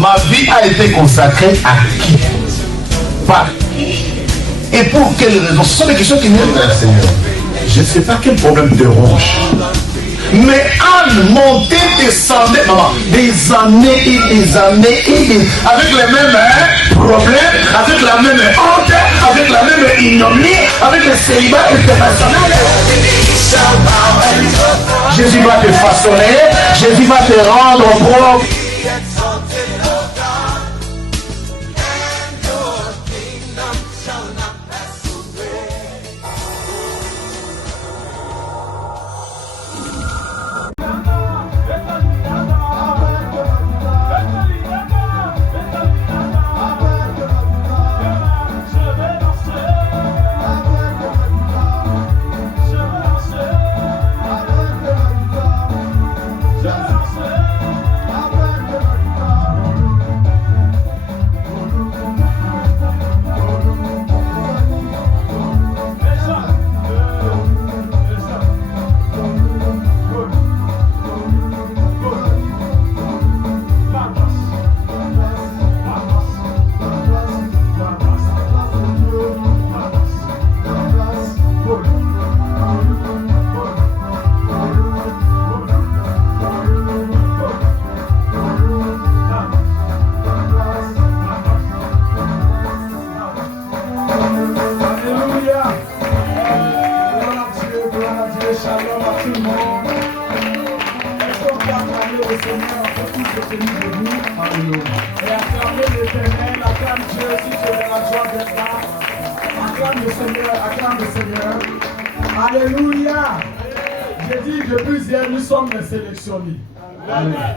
Ma vie a été consacrée à qui? Par qui? Et pour quelles raisons? Ce sont des questions qui viennent vers le Seigneur. Je ne sais pas quel problème te ronge. Mais Anne montait, descendait, maman, des années et des années et des... avec les mêmes problèmes, avec la même honte, avec la même ignominie, avec le célibat international. Jésus va te façonner, Jésus va te rendre propre.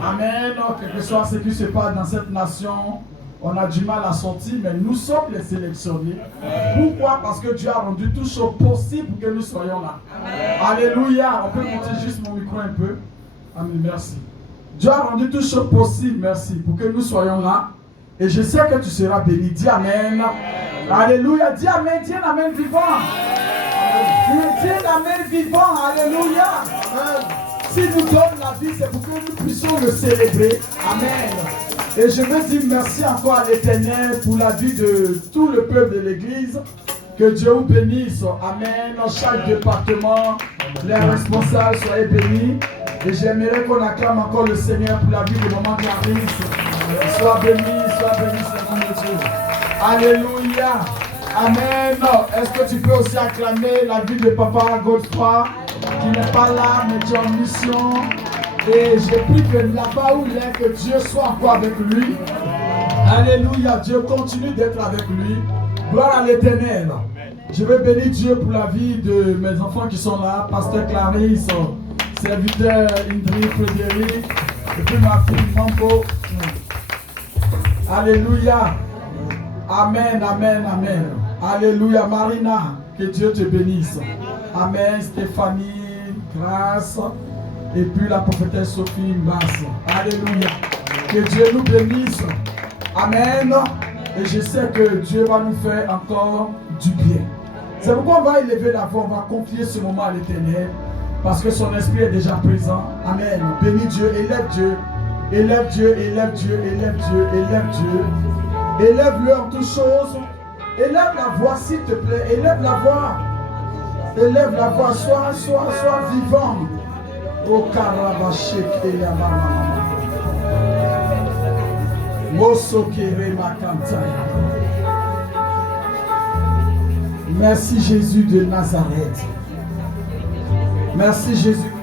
Amen. Quel que soit ce qui se passe dans cette nation, on a du mal à sortir, mais nous sommes les sélectionnés. Pourquoi? Parce que Dieu a rendu tout ce possible pour que nous soyons là. Alléluia. On peut monter juste mon micro un peu. Amen. Merci. Dieu a rendu tout ce possible, merci, pour que nous soyons là. Et je sais que tu seras béni. Dis Amen. Alléluia. Dis Amen. Dis un Amen vivant. Dis un Amen vivant. Alléluia. Si nous donne la vie, c'est pour que nous puissions le célébrer. Amen. Et je veux dire merci encore à l'Éternel pour la vie de tout le peuple de l'Église. Que Dieu vous bénisse. Amen. Dans chaque département, les responsables soient bénis. Et j'aimerais qu'on acclame encore le Seigneur pour la vie de maman Clarisse. Sois béni, Seigneur Dieu. Alléluia. Amen. Est-ce que tu peux aussi acclamer la vie de papa Godefroy, qui n'est pas là, mais qui est en mission. Et je prie que là-bas où il est, que Dieu soit encore avec lui. Alléluia, Dieu continue d'être avec lui. Gloire à l'Éternel. Je veux bénir Dieu pour la vie de mes enfants qui sont là. Pasteur Clarisse, serviteur Indri Frédéric, et puis ma fille Mambo. Alléluia. Amen, amen, amen. Alléluia, Marina, que Dieu te bénisse. Amen, Stéphanie, grâce. Et puis la prophétesse Sophie Masse. Alléluia. Que Dieu nous bénisse. Amen. Et je sais que Dieu va nous faire encore du bien. C'est pourquoi on va élever la voix, on va confier ce moment à l'Éternel. Parce que son esprit est déjà présent. Amen. Bénis Dieu, élève Dieu. Élève Dieu, élève Dieu, élève Dieu, élève Dieu. Élève-le en toutes choses. Élève la voix, s'il te plaît. Élève la voix. Élève la voix. Sois vivant. O Karabasheke Yamama. Mosokere Makantaya. Merci Jésus de Nazareth. Merci Jésus.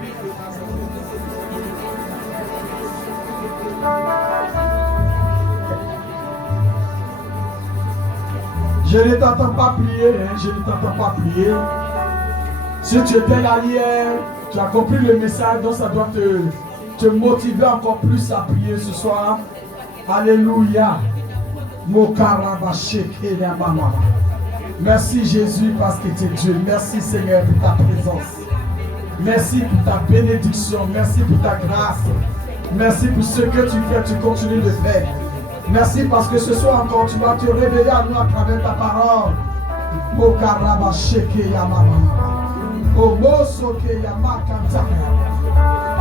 Je ne t'entends pas prier, hein? Je ne t'entends pas prier. Si tu étais là hier, tu as compris le message, donc ça doit te motiver encore plus à prier ce soir. Alléluia. Merci Jésus parce que tu es Dieu. Merci Seigneur pour ta présence. Merci pour ta bénédiction. Merci pour ta grâce. Merci pour ce que tu fais, tu continues de faire. Merci parce que ce soir encore tu vas te révéler à nous à travers ta parole.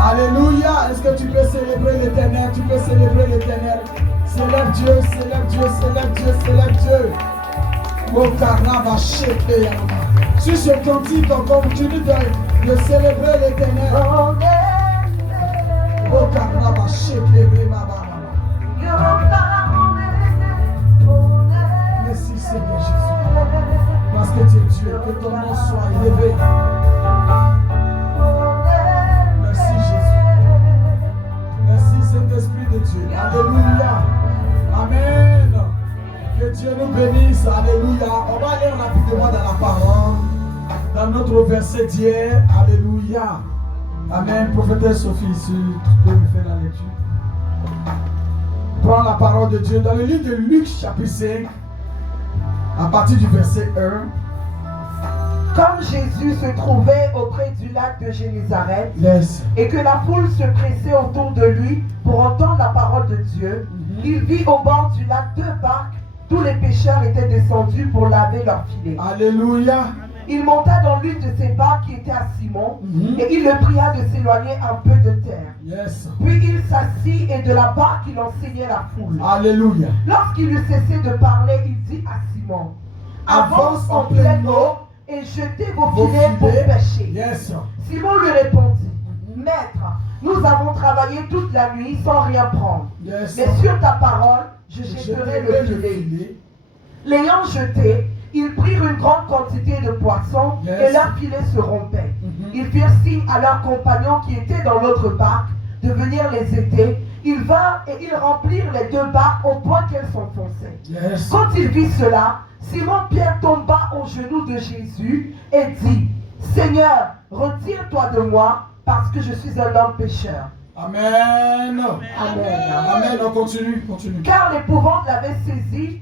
Alléluia. Est-ce que tu peux célébrer l'Éternel? Tu peux célébrer l'Éternel. Célèbre Dieu, célèbre Dieu, célèbre Dieu, célèbre Dieu. Sur ce cantique, on continue de célébrer l'Éternel. Merci Seigneur Jésus. Parce que tu es Dieu, que ton nom soit élevé. Merci Jésus. Merci Saint-Esprit de Dieu. Alléluia. Amen. Que Dieu nous bénisse. Alléluia. On va aller rapidement dans la parole. Dans notre verset d'hier. Alléluia. Amen. Prophétesse Sophie, si tu peux me faire la lecture. Prends la parole de Dieu dans le livre de Luc chapitre 5. À partir du verset 1. Comme Jésus se trouvait auprès du lac de Génézareth, Yes. et que la foule se pressait autour de lui pour entendre la parole de Dieu, il vit au bord du lac 2 barques. Tous les pêcheurs étaient descendus pour laver leurs filets. Alléluia. Il monta dans l'une de ces barques qui était à Simon, et il le pria de s'éloigner un peu de terre. Yes. Puis il s'assit et de la barque il enseignait la foule. Alléluia. Lorsqu'il eut cessé de parler, il dit à Simon, avance en pleine eau et jetez vos filets pour pêcher. Yes. Simon lui répondit, Maître, nous avons travaillé toute la nuit sans rien prendre. Yes. Mais sur ta parole, je jetterai le filet. L'ayant jeté, ils prirent une grande quantité de poissons et leurs filets se rompaient. Ils firent signe à leurs compagnons qui étaient dans l'autre barque de venir les aider. Ils vinrent et ils remplirent les 2 barques au point qu'elles s'enfonçaient. Yes. Quand il vit cela, Simon-Pierre tomba aux genoux de Jésus et dit, Seigneur, retire-toi de moi parce que je suis un homme pécheur. Amen. Amen. Amen. On continue, continue. Car l'épouvante l'avait saisi,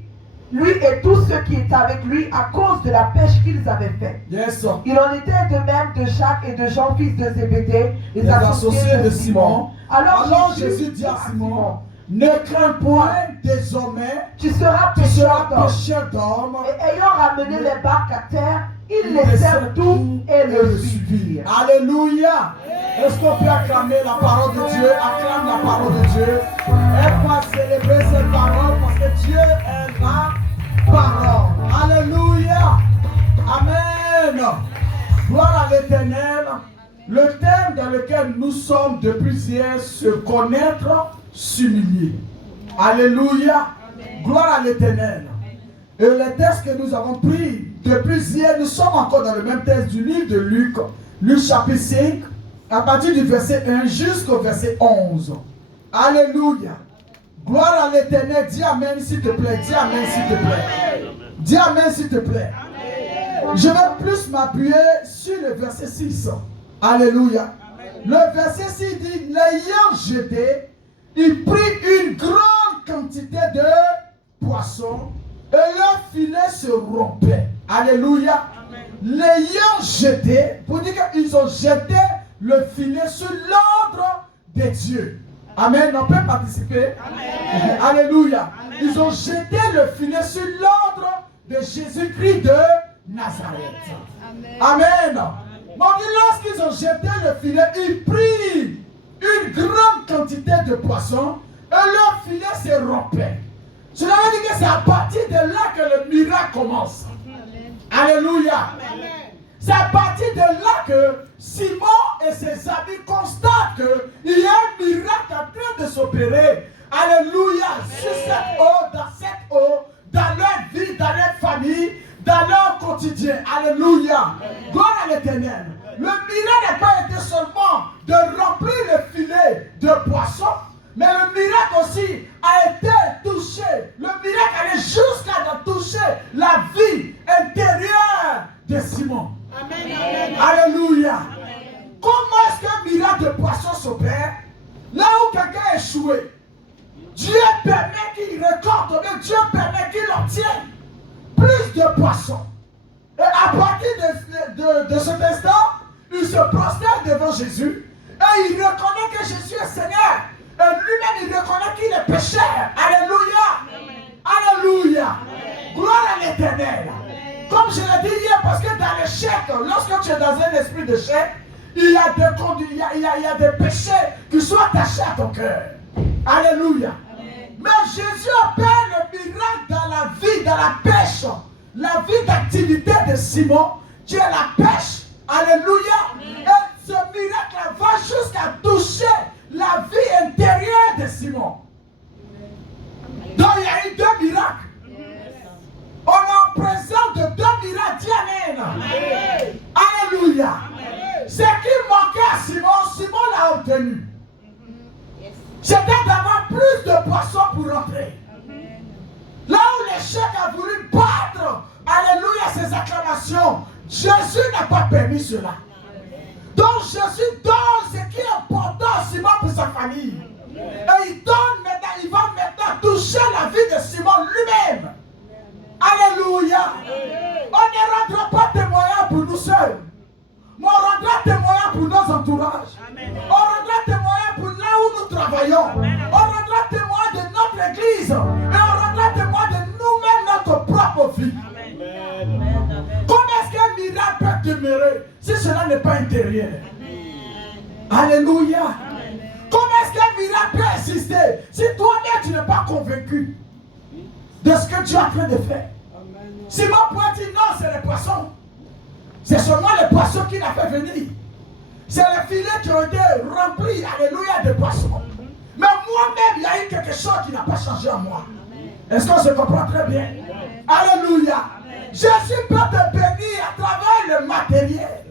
lui et tous ceux qui étaient avec lui, à cause de la pêche qu'ils avaient faite. Yes. Il en était de même de Jacques et de Jean, fils de Zébédée, Les associés de Simon. Alors Jésus dit à Simon, ne crains point désormais, tu seras tu seras pécheur d'hommes. pécheur d'hommes. Et ayant ramené les barques à terre, ils laissèrent tout et le suivirent. Alléluia. Est-ce qu'on peut acclamer la parole de Dieu? Acclame la parole de Dieu. Aide-moi à célébrer cette parole parce que Dieu est la parole. Alléluia. Amen. Gloire à l'Éternel. Le thème dans lequel nous sommes depuis hier, se connaître, s'humilier. Alléluia. Gloire à l'Éternel. Et les textes que nous avons pris depuis hier, nous sommes encore dans le même texte du livre de Luc, Luc chapitre 5, à partir du verset 1 jusqu'au verset 11. Alléluia. Gloire à l'Éternel. Dis Amen s'il te plaît. Dis Amen s'il te plaît. Dis Amen s'il te plaît. Je vais plus m'appuyer sur le verset 6. Alléluia. Le verset 6 dit, l'ayant jeté, il prit une grande quantité de poissons et leur filet se rompait. Alléluia. L'ayant jeté, pour dire qu'ils ont jeté le filet sur l'ordre de Dieu. Amen. On peut participer. Amen. Alléluia. Amen. Ils ont jeté le filet sur l'ordre de Jésus-Christ de Nazareth. Amen. Amen. Donc lorsqu'ils ont jeté le filet, ils prirent une grande quantité de poissons et leur filet se rompait. Cela veut dire que c'est à partir de là que le miracle commence. Amen. Alléluia. Amen. C'est à partir de là que Simon et ses amis constatent qu'il y a un miracle en train de s'opérer. Alléluia. Sur cette eau, dans leur vie, dans leur famille, dans leur quotidien. Alléluia. Gloire à l'Éternel. Le miracle n'a pas été seulement de remplir le filet de poissons, mais le miracle aussi a été touché. Le miracle allait jusqu'à toucher la vie intérieure de Simon. Amen. Alléluia. Amen. Comment est-ce qu'un miracle de poisson s'opère? Là où quelqu'un a échoué, Dieu permet qu'il récolte, mais Dieu permet qu'il obtienne plus de poissons. Et à partir de cet instant, il se prosterne devant Jésus et il reconnaît que Jésus est Seigneur. Et lui-même, il reconnaît qu'il est pécheur. Alléluia. Amen. Alléluia. Amen. Gloire à l'Éternel. Comme je l'ai dit hier, parce que dans l'échec, lorsque tu es dans un esprit d'échec, il y a des péchés qui sont attachés à ton cœur. Alléluia. Amen. Mais Jésus opère le miracle dans la vie, dans la pêche. La vie d'activité de Simon, qui est la pêche. Alléluia. Et ce miracle va jusqu'à toucher la vie intérieure de Simon. Donc il y a eu 2 miracles. On est en présence de 2 miracles. Dis Amen. Alléluia. Ce qui manquait à Simon, Simon l'a obtenu. C'était d'avoir plus de poissons pour rentrer. Là où l'échec a voulu battre, alléluia, ses acclamations, Jésus n'a pas permis cela. Donc Jésus donne ce qui est important à Simon pour sa famille. Et il donne maintenant, il va maintenant toucher la vie de Simon lui-même. Alléluia. On ne rendra pas témoignage pour nous seuls. Mais on rendra témoignage pour nos entourages. On rendra témoignage pour là où nous travaillons. On rendra témoignage de notre église. Et on rendra témoignage de nous-mêmes, notre propre vie. Comment est-ce qu'un miracle peut demeurer si cela n'est pas intérieur? Alléluia. Comment est-ce qu'un miracle peut exister si toi-même tu n'es pas convaincu de ce que tu es en train de faire? Simon pourrait dire non, c'est les poissons. C'est seulement les poissons qu'il a fait venir. C'est les filets qui ont été remplis, alléluia, de poissons. Mais moi-même, il y a eu quelque chose qui n'a pas changé en moi. Est-ce qu'on se comprend très bien? Alléluia. Jésus peut te bénir à travers le matériel.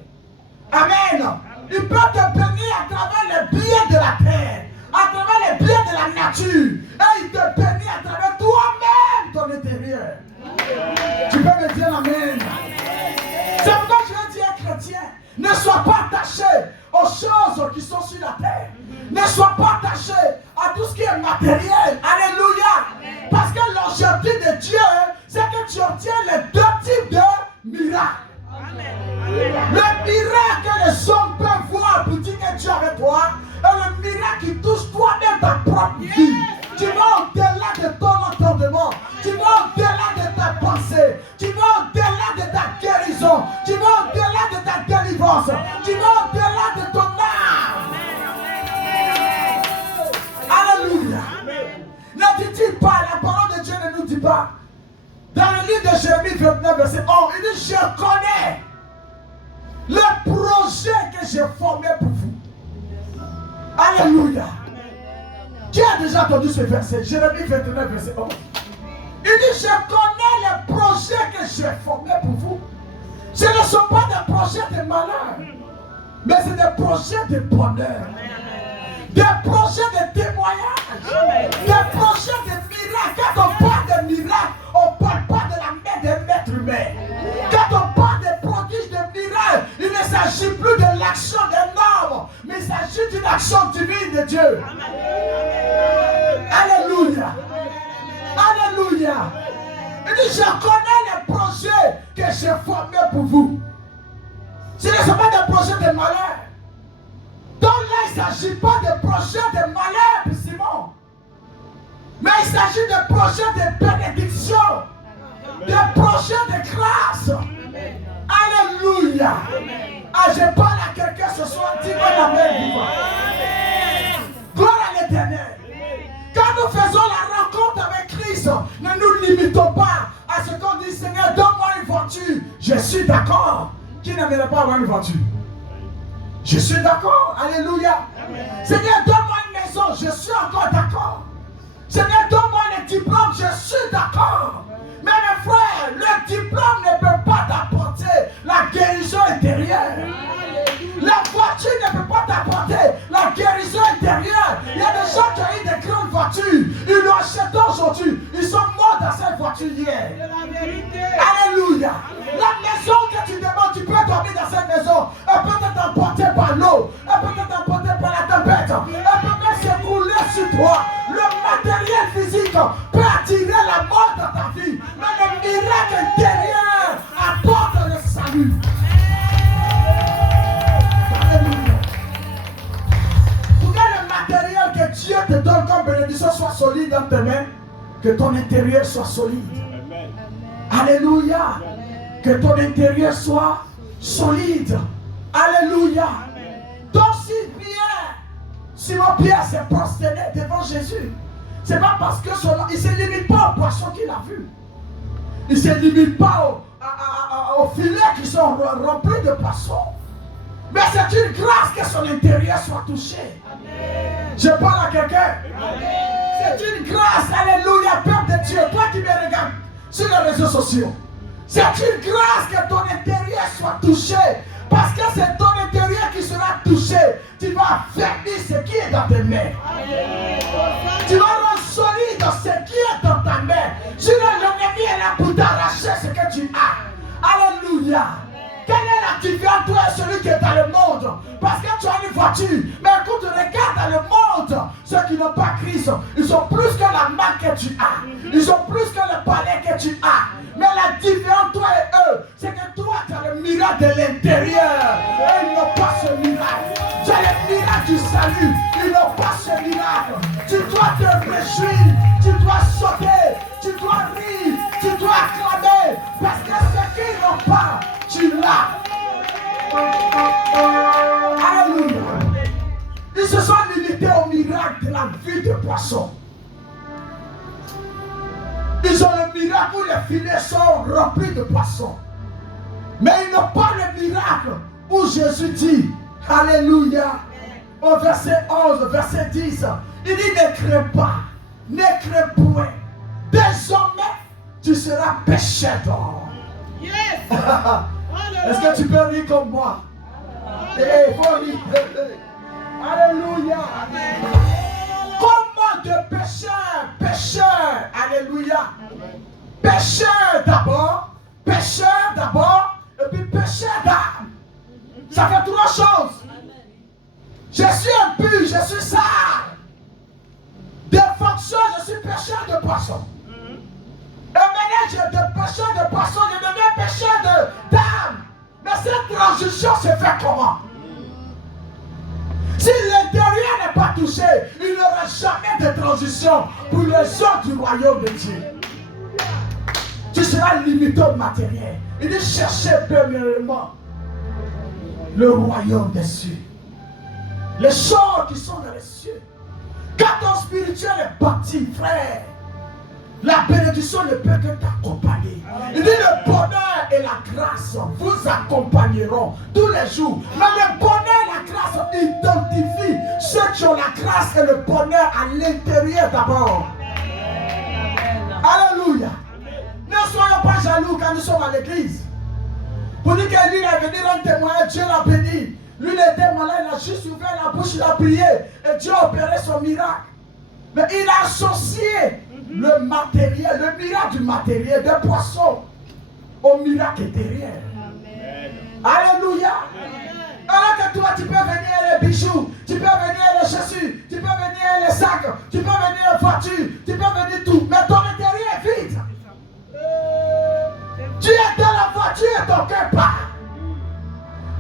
Amen. Il peut te bénir à travers les biens de la terre, à travers les biens de la nature. Et il te bénit à travers toi-même, ton intérieur. Tu peux me dire amen. C'est pourquoi je veux dire, chrétien, ne sois pas attaché aux choses qui sont sur la terre. Ne sois pas attaché à tout ce qui est matériel. Alléluia. Parce que l'objectif de Dieu, c'est que tu obtiens les 2 types de miracles. Le miracle que les hommes peuvent voir pour dire que Dieu est avec toi, et le miracle qui touche toi-même ta propre vie. Tu vas au-delà de ton entendement. Tu vas au-delà de ta pensée. Tu vas au-delà de ta guérison. Tu vas au-delà de ta délivrance. Tu vas au-delà de ton âme. Alléluia. Ne dit-il pas, la parole de Dieu ne nous dit pas. Dans le livre de Jérémie 29, verset 11, il dit, je connais le projet que j'ai formé pour vous. Alléluia. Qui a déjà entendu ce verset? Jérémie 29, verset 11. Il dit, je connais les projets que j'ai formés pour vous. Ce ne sont pas des projets de malheur, mais c'est des projets de bonheur. Des projets de témoignage. Des projets de miracles. Quand on parle de miracles, on ne parle pas de la main d'un être humain. Quand on parle de prodiges, de miracles, il ne s'agit plus de l'action d'un homme, mais il s'agit d'une action divine de Dieu. Alléluia. Alléluia. Il dit, je connais les projets que j'ai formés pour vous. Ce ne sont pas des projets de malheur. Donc là, il ne s'agit pas de projets de malheur pour Simon. Mais il s'agit de projets de bénédiction. De projets de grâce. Alléluia. Ah, je parle à quelqu'un ce soir, dis-moi l'amen vivant. Gloire à l'Éternel. Quand nous faisons la rencontre avec Christ, ne nous limitons pas à ce qu'on dit, Seigneur, donne-moi une voiture. Je suis d'accord. Qui n'aimerait pas avoir une voiture? Je suis d'accord. Alléluia. Seigneur, donne-moi une maison. Je suis encore d'accord. Seigneur, donne-moi un diplôme. Je suis d'accord. Mais mes frères, le diplôme ne peut pas t'apporter la guérison intérieure. La voiture ne peut pas t'apporter la guérison intérieure. Il y a des gens qui ont eu des grandes voitures. Ils l'ont acheté aujourd'hui. Ils sont morts dans cette voiture hier. Alléluia. La maison que tu demandes, tu peux dormir dans cette maison. Elle peut être emportée par l'eau. Elle peut être emportée par la tempête. Elle peut même s'écrouler sur toi. Le matériel physique peut attirer la mort dans ta vie. Mais le miracle intérieur apporte le salut. Pour que le matériel que Dieu te donne comme bénédiction soit solide dans tes mains, que ton intérieur soit solide. Alléluia. Que ton intérieur soit solide. Alléluia. Donc si Simon Pierre s'est prosterné devant Jésus, c'est pas parce que cela, il ne se limite pas aux poissons qu'il a vus. Il ne se limite pas aux filets qui sont remplis de poissons. Mais c'est une grâce que son intérieur soit touché. Je parle à quelqu'un. C'est une grâce, alléluia, peuple de Dieu. Toi qui me regardes sur les réseaux sociaux. C'est une grâce que ton intérieur soit touché. Parce que c'est ton intérieur qui sera touché. Tu vas affermir ce qui est dans tes mains. Tu vas rendre solide ce qui est dans ta main. Sinon l'ennemi est là pour t'arracher ce que tu as. Alléluia. Quelle est la différence entre toi et celui qui est dans le monde? Parce que tu as une voiture. Mais quand tu regardes dans le monde, ceux qui n'ont pas Christ, ils ont plus que la main que tu as. Ils ont plus que le palais que tu as. Mais la différence toi et eux, c'est que toi tu as le miracle de l'intérieur. Et ils n'ont pas ce miracle. Tu as le miracle du salut. Ils n'ont pas ce miracle. Tu dois te réjouir. Tu dois sauter. Tu dois rire. Tu dois acclamer. Parce que ce qu'ils n'ont pas, tu l'as. Alléluia. Ils se sont limités au miracle de la vie de poisson. Ils ont le miracle où les filets sont remplis de poissons. Mais ils n'ont pas le miracle où Jésus dit, alléluia, au verset 11, verset 10, il dit ne crains pas, ne crains point. Désormais, tu seras pécheur d'or. Yes. Est-ce que tu peux rire comme moi? Il faut rire. Alléluia. Comment de pécheur, pécheur, alléluia. Pécheur d'abord, et puis pécheur d'âme. Ça fait trois choses. Je suis impur, je suis sale. De fonction, je suis pécheur de poisson. Et maintenant, j'ai de pécheur de poisson, je deviens pécheur d'âme. Mais cette transition se fait comment? Si l'intérieur n'est pas touché, il n'y aura jamais de transition pour les gens du royaume de Dieu. Tu seras limité au matériel. Il dit cherchez premièrement le royaume des cieux. Les choses qui sont dans les cieux. Quand ton spirituel est bâti, frère, la bénédiction ne peut que t'accompagner. Il dit le bonheur et la grâce vous accompagneront tous les jours. Mais le bonheur et la grâce identifient ceux qui ont la grâce et le bonheur à l'intérieur d'abord. Alléluia. Ne soyons pas jaloux quand nous sommes à l'église. Pour dire que lui est venu rendre témoignage, Dieu l'a béni. Lui il était malade, il a juste ouvert la bouche, il a prié et Dieu a opéré son miracle. Mais il a associé le matériel, le miracle du matériel, des poissons, au miracle intérieur. Alléluia. Alors que toi, tu peux venir les bijoux, tu peux venir les chaussures, tu peux venir les sacs, tu peux venir les voitures, tu peux venir tout. Mais ton intérieur est vide. Tu es dans la voiture et ton cœur part.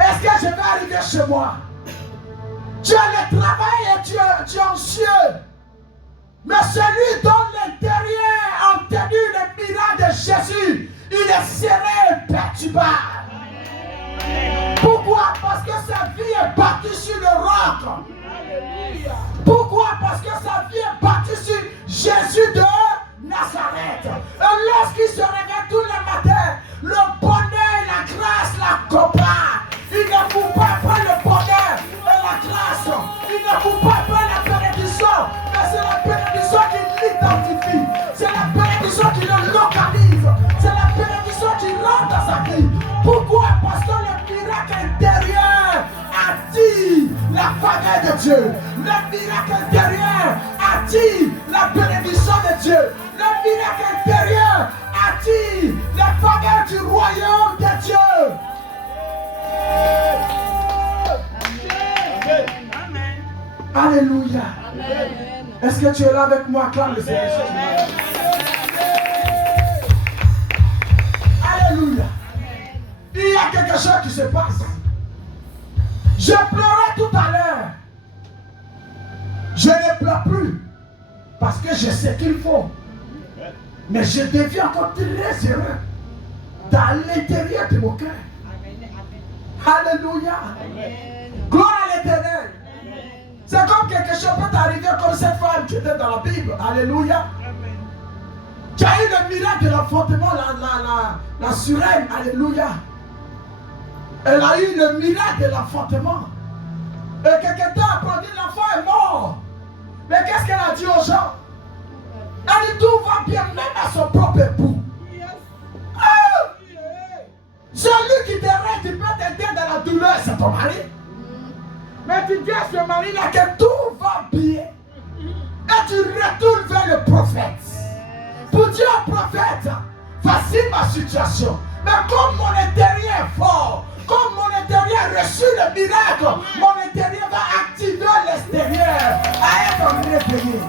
Est-ce que je vais arriver chez moi? Tu as le travail et tu es anxieux. Mais celui dont l'intérieur a obtenu le miracle de Jésus, il est serré et perturbable. Pourquoi? Parce que sa vie est bâtie sur le roc. Pourquoi? Parce que sa vie est bâtie sur Jésus de Nazareth. Et lorsqu'il se réveille tous les matins, le bonheur et la grâce l'accompagnent. Il ne faut pas prendre le bonheur et la grâce. Il ne faut pas prendre la bénédiction. Mais c'est la bénédiction qui l'identifie. C'est la bénédiction qui le localise. C'est la bénédiction qui rentre dans sa vie. Pourquoi? Parce que le miracle intérieur attire la faveur de Dieu. Le miracle intérieur attire la bénédiction de Dieu. Le miracle intérieur attire la faveur du royaume de Dieu. Amen. Alléluia. Est-ce que tu es là avec moi? Acclame le Seigneur. Alléluia. Il y a quelque chose qui se passe. Je pleurais tout à l'heure. Je ne pleure plus. Parce que je sais qu'il faut. Mais je deviens encore très heureux. Dans l'intérieur de mon cœur. Alléluia. Gloire à l'Éternel. C'est comme quelque chose peut t'arriver comme cette femme qui était dans la Bible. Alléluia. Tu as eu le miracle de l'enfantement, la sirène. Alléluia. Elle a eu le miracle de l'enfantement. Et quelque temps après, dit l'enfant est mort. Mais qu'est-ce qu'elle a dit aux gens? Elle dit tout va bien, même à son propre époux. Ah! Celui qui t'aide, qui peut t'aider dans la douleur, c'est ton mari. Mais tu dis à ce mari-là que tout va bien. Et tu retournes vers le prophète. Pour dire au prophète, voici ma situation. Mais comme mon intérieur est fort, comme mon intérieur a reçu le miracle, mon intérieur va activer l'extérieur à être en réveillé.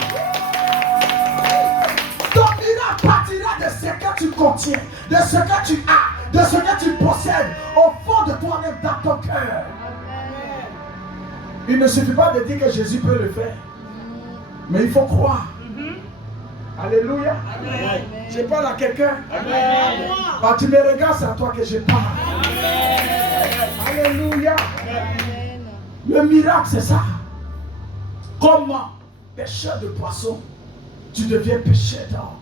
Ton miracle partira de ce que tu contiens, de ce que tu as, de ce que tu possèdes au fond de toi-même dans ton cœur. Il ne suffit pas de dire que Jésus peut le faire, mais il faut croire. Alléluia. Amen. Je parle à quelqu'un. Quand tu me regardes, c'est à toi que je parle. Amen. Alléluia. Amen. Le miracle, c'est ça. Comment, pêcheur de poissons, tu deviens pêcheur d'or.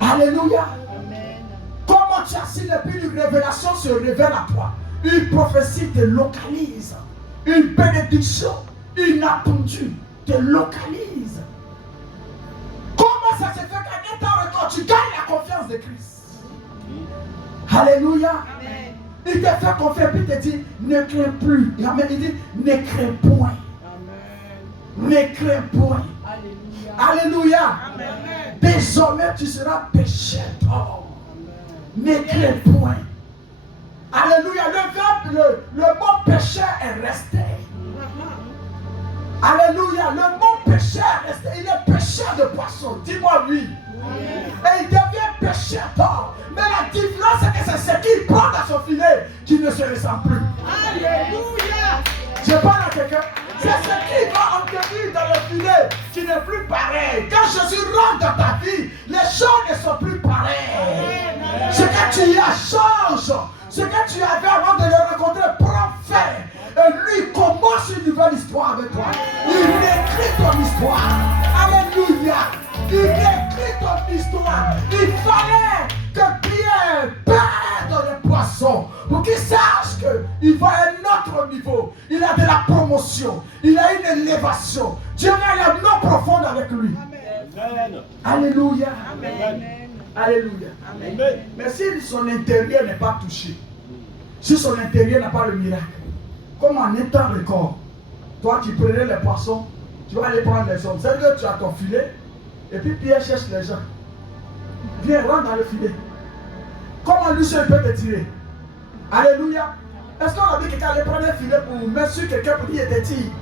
Alléluia. Amen. Comment tu as si depuis une révélation se révèle à toi. Une prophétie te localise. Une bénédiction inattendue te localise. Comment ça se fait qu'à un temps record, tu gagnes la confiance de Christ? Alléluia. Amen. Il te fait confiance, puis il te dit, ne crains plus. Amen. Il dit, ne crains point. Amen. Ne crains point. Alléluia. Alléluia. Amen. Désormais, tu seras pécheur d'or. Ne crains point. Alléluia. Le mot pécheur est resté. Alléluia, le mot pécheur, il est pécheur de poisson, dis-moi oui. Et il devient pécheur d'or. Mais la différence, c'est que c'est ce qu'il prend dans son filet qui ne se ressent plus. Alléluia. Je parle à quelqu'un. C'est ce qui va obtenir dans le filet qui n'est plus pareil. Quand Jésus rentre dans ta vie, les choses ne sont plus pareilles. Ce que tu as change. Ce que tu avais avant de le rencontrer prend fin. Et lui commence une nouvelle histoire avec toi. Il réécrit ton histoire. Alléluia. Il réécrit ton histoire. Il fallait que Pierre perde les poissons pour qu'il sache qu'il va à un autre niveau. Il a de la promotion. Il a une élévation. Dieu a la main profonde avec lui. Amen. Alléluia. Amen. Alléluia. Amen. Mais si son intérieur n'est pas touché, si son intérieur n'a pas le miracle, comme en un temps record, toi tu prenais les poissons, tu vas aller prendre les hommes. C'est-à-dire que tu as ton filet, et puis Pierre cherche les gens. Viens, rentre dans le filet. Comment lui seul peut te tirer? Alléluia. Est-ce qu'on a dit que quelqu'un allait prendre un filet pour mettre sur quelqu'un pour dire qu'il te tire?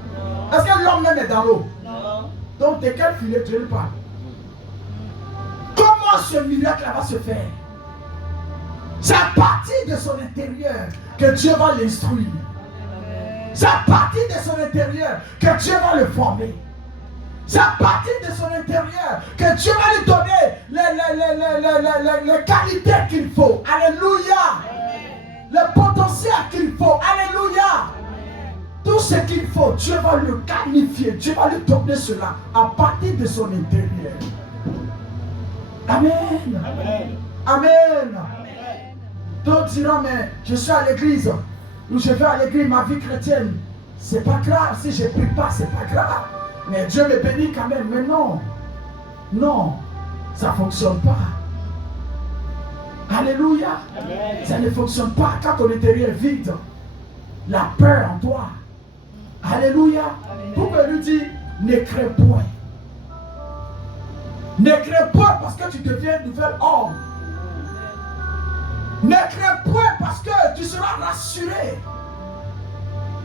Est-ce que l'homme même est dans l'eau? Non. Donc de quel filet tu lui parles? Comment ce miracle va se faire? C'est à partir de son intérieur que Dieu va l'instruire. C'est à partir de son intérieur que Dieu va le former. C'est à partir de son intérieur que Dieu va lui donner les qualités qu'il faut. Alléluia. Le potentiel qu'il faut. Alléluia. Tout ce qu'il faut, Dieu va le qualifier. Dieu va lui donner cela à partir de son intérieur. Amen. Amen. Amen. D'autres diront, mais je suis à l'église, ou je vais à l'église, ma vie chrétienne, c'est pas grave, si je ne prie pas, c'est pas grave. Mais Dieu me bénit quand même. Mais non, non, ça ne fonctionne pas. Alléluia. Amen. Ça ne fonctionne pas quand ton intérieur est vide. La peur en toi. Alléluia. Amen. Pourquoi lui dit, ne crains point. Ne crains point parce que tu deviens nouvel homme. Ne crains point parce que tu seras rassuré.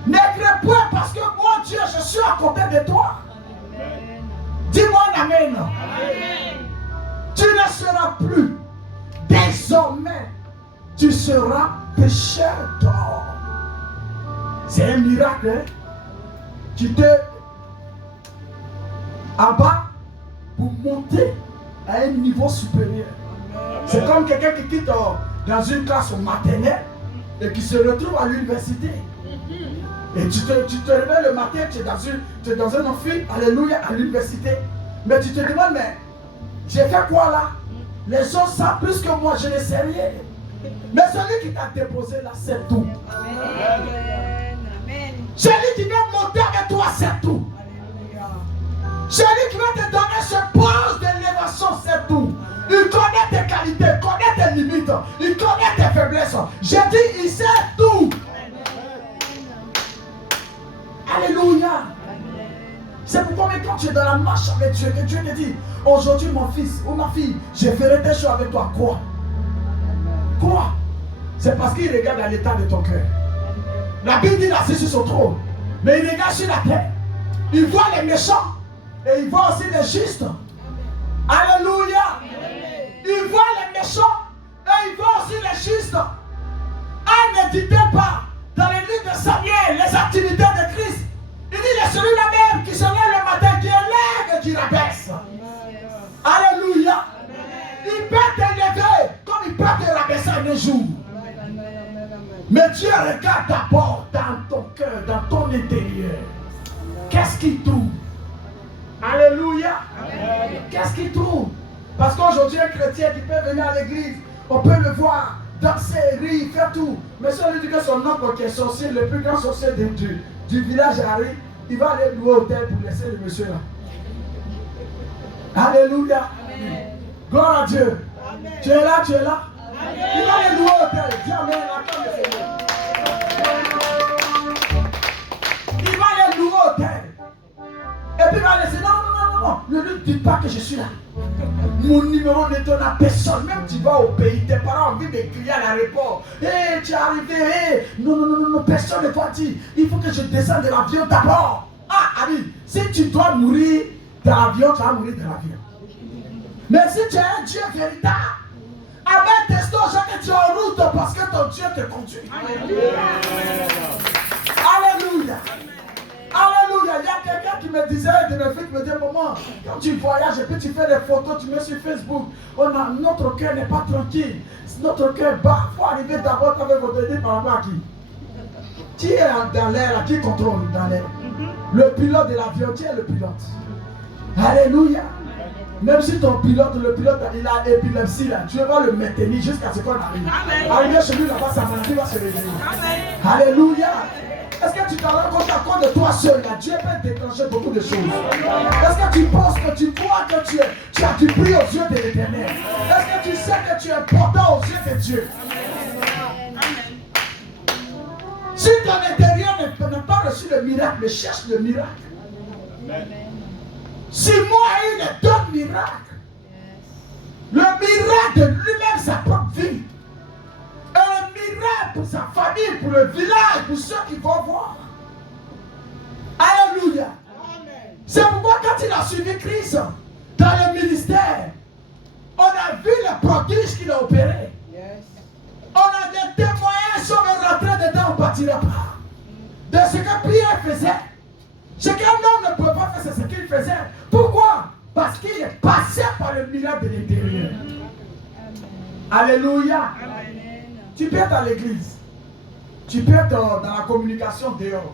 Ne crains point parce que moi Dieu, je suis à côté de toi. Dis-moi amen. Amen. Tu ne seras plus. Désormais, tu seras pécheur d'or. C'est un miracle. Hein? Tu te abats pour monter à un niveau supérieur. C'est comme quelqu'un qui quitte dans une classe maternelle et qui se retrouve à l'université. Et tu te réveilles le matin, tu es dans un amphi, alléluia, à l'université. Mais tu te demandes, mais j'ai fait quoi là? Les gens savent plus que moi, je ne sais rien. Mais celui qui t'a déposé là, c'est tout. Amen. Celui qui vient monter avec toi, c'est tout. Celui qui va te donner ce poste d'élévation, c'est tout. Il connaît tes qualités, il connaît tes limites, il connaît tes faiblesses. J'ai dit, il sait tout. Alléluia. C'est pourquoi quand tu es dans la marche avec Dieu, que Dieu te dit, aujourd'hui mon fils ou ma fille, je ferai des choses avec toi. Quoi? Quoi? C'est parce qu'il regarde à l'état de ton cœur. La Bible dit assis sur son trône, mais il regarde sur la terre. Il voit les méchants et il voit aussi les justes. Alléluia. Il voit les méchants et il voit aussi les justes. Ah, ne dites pas dans les livres de Samuel les activités de Christ. Il dit c'est celui-là même qui se lève le matin, qui élève et qui rabaisse. Alléluia. Il peut t'élever comme il peut te rabaisser un jour. Mais Dieu regarde d'abord dans ton cœur, dans ton intérieur. Qu'est-ce qu'il trouve? Alléluia. Qu'est-ce qu'il trouve? Parce qu'aujourd'hui, un chrétien qui peut venir à l'église, on peut le voir danser, rire, faire tout. Mais si on lui dit que son oncle qui est sorcier, le plus grand sorcier du village arrive, il va aller louer au hôtel pour laisser le monsieur là. Alléluia. Gloire à Dieu. Amen. Tu es là, tu es là. Amen. Il va aller louer au hôtel. Dis amen. Attends le Seigneur. Il va aller louer au hôtel. Et puis il va laisser. Non. Ne lui dis pas que je suis là. Mon numéro ne donne à personne. Même tu vas au pays, tes parents ont envie de crier à l'aéroport. Hé, tu es arrivé. Hey. Non, personne ne va dire. Il faut que je descende de l'avion d'abord. Ah, ami, si tu dois mourir dans l'avion, tu vas mourir dans l'avion. Mais si tu es un Dieu véritable, Amen, testons que tu es en route parce que ton Dieu te conduit. Alléluia. Alléluia. Alléluia. Il y a quelqu'un qui me disait, de mes filles, qui me dit, maman, quand tu voyages et puis tu fais des photos, tu mets sur Facebook, notre cœur n'est pas tranquille. Notre cœur bat. Il faut arriver d'abord avec votre idée par rapport à qui? Qui est dans l'air, qui contrôle dans l'air? Le pilote de l'avion, qui est le pilote? Alléluia. Même si ton pilote, le pilote, il a épilepsie là, tu vas le maintenir jusqu'à ce qu'on arrive. Arrivé chez lui là-bas, sa maladie va se réveiller. Alléluia. Est-ce que tu t'en rends compte à cause de toi seul là? Dieu peut déclencher beaucoup de choses. Est-ce que tu penses que tu crois que tu as du prix aux yeux de l'Éternel? Est-ce que tu sais que tu es important aux yeux de Dieu? Si ton intérieur n'a pas reçu le miracle, mais cherche le miracle. Si moi il ne donne miracle, le miracle de lui-même, sa propre vie, et le miracle pour sa famille, pour le village, pour ceux qui vont voir. Alléluia. C'est pourquoi quand il a suivi Christ dans le ministère, on a vu les prodiges qu'il a opérés. On a des témoignages, si on est rentré dedans, on ne partira pas. De ce que Pierre faisait. Ce qu'un homme ne pouvait pas faire, c'est ce qu'il faisait. Pourquoi? Parce qu'il est passé par le miracle de l'intérieur. Alléluia. Tu peux être à l'église. Tu peux être dans la communication dehors.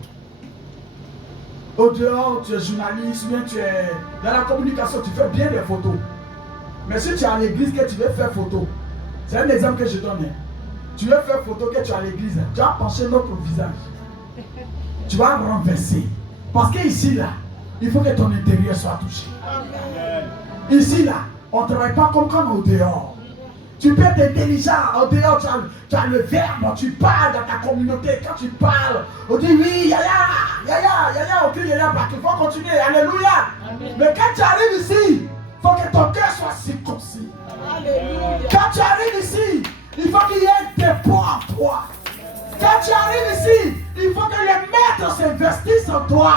Au dehors, tu es journaliste, bien tu es dans la communication, tu fais bien des photos. Mais si tu es à l'église que tu veux faire photo, c'est un exemple que je donne. Tu veux faire photo que tu es à l'église, tu vas pencher notre visage. Tu vas renverser. Parce qu'ici, là, il faut que ton intérieur soit touché. Ici, là, on ne travaille pas comme quand on est au dehors. Tu peux être intelligent, au dehors, tu as le verbe, tu parles dans ta communauté. Quand tu parles, on dit oui, yaya, on crie yaya, parce qu'il faut continuer, alléluia. Mais quand tu arrives ici, il faut que ton cœur soit circoncis. Quand tu arrives ici, il faut qu'il y ait un dépôt en toi. Quand tu arrives ici, il faut que le maître s'investisse en toi.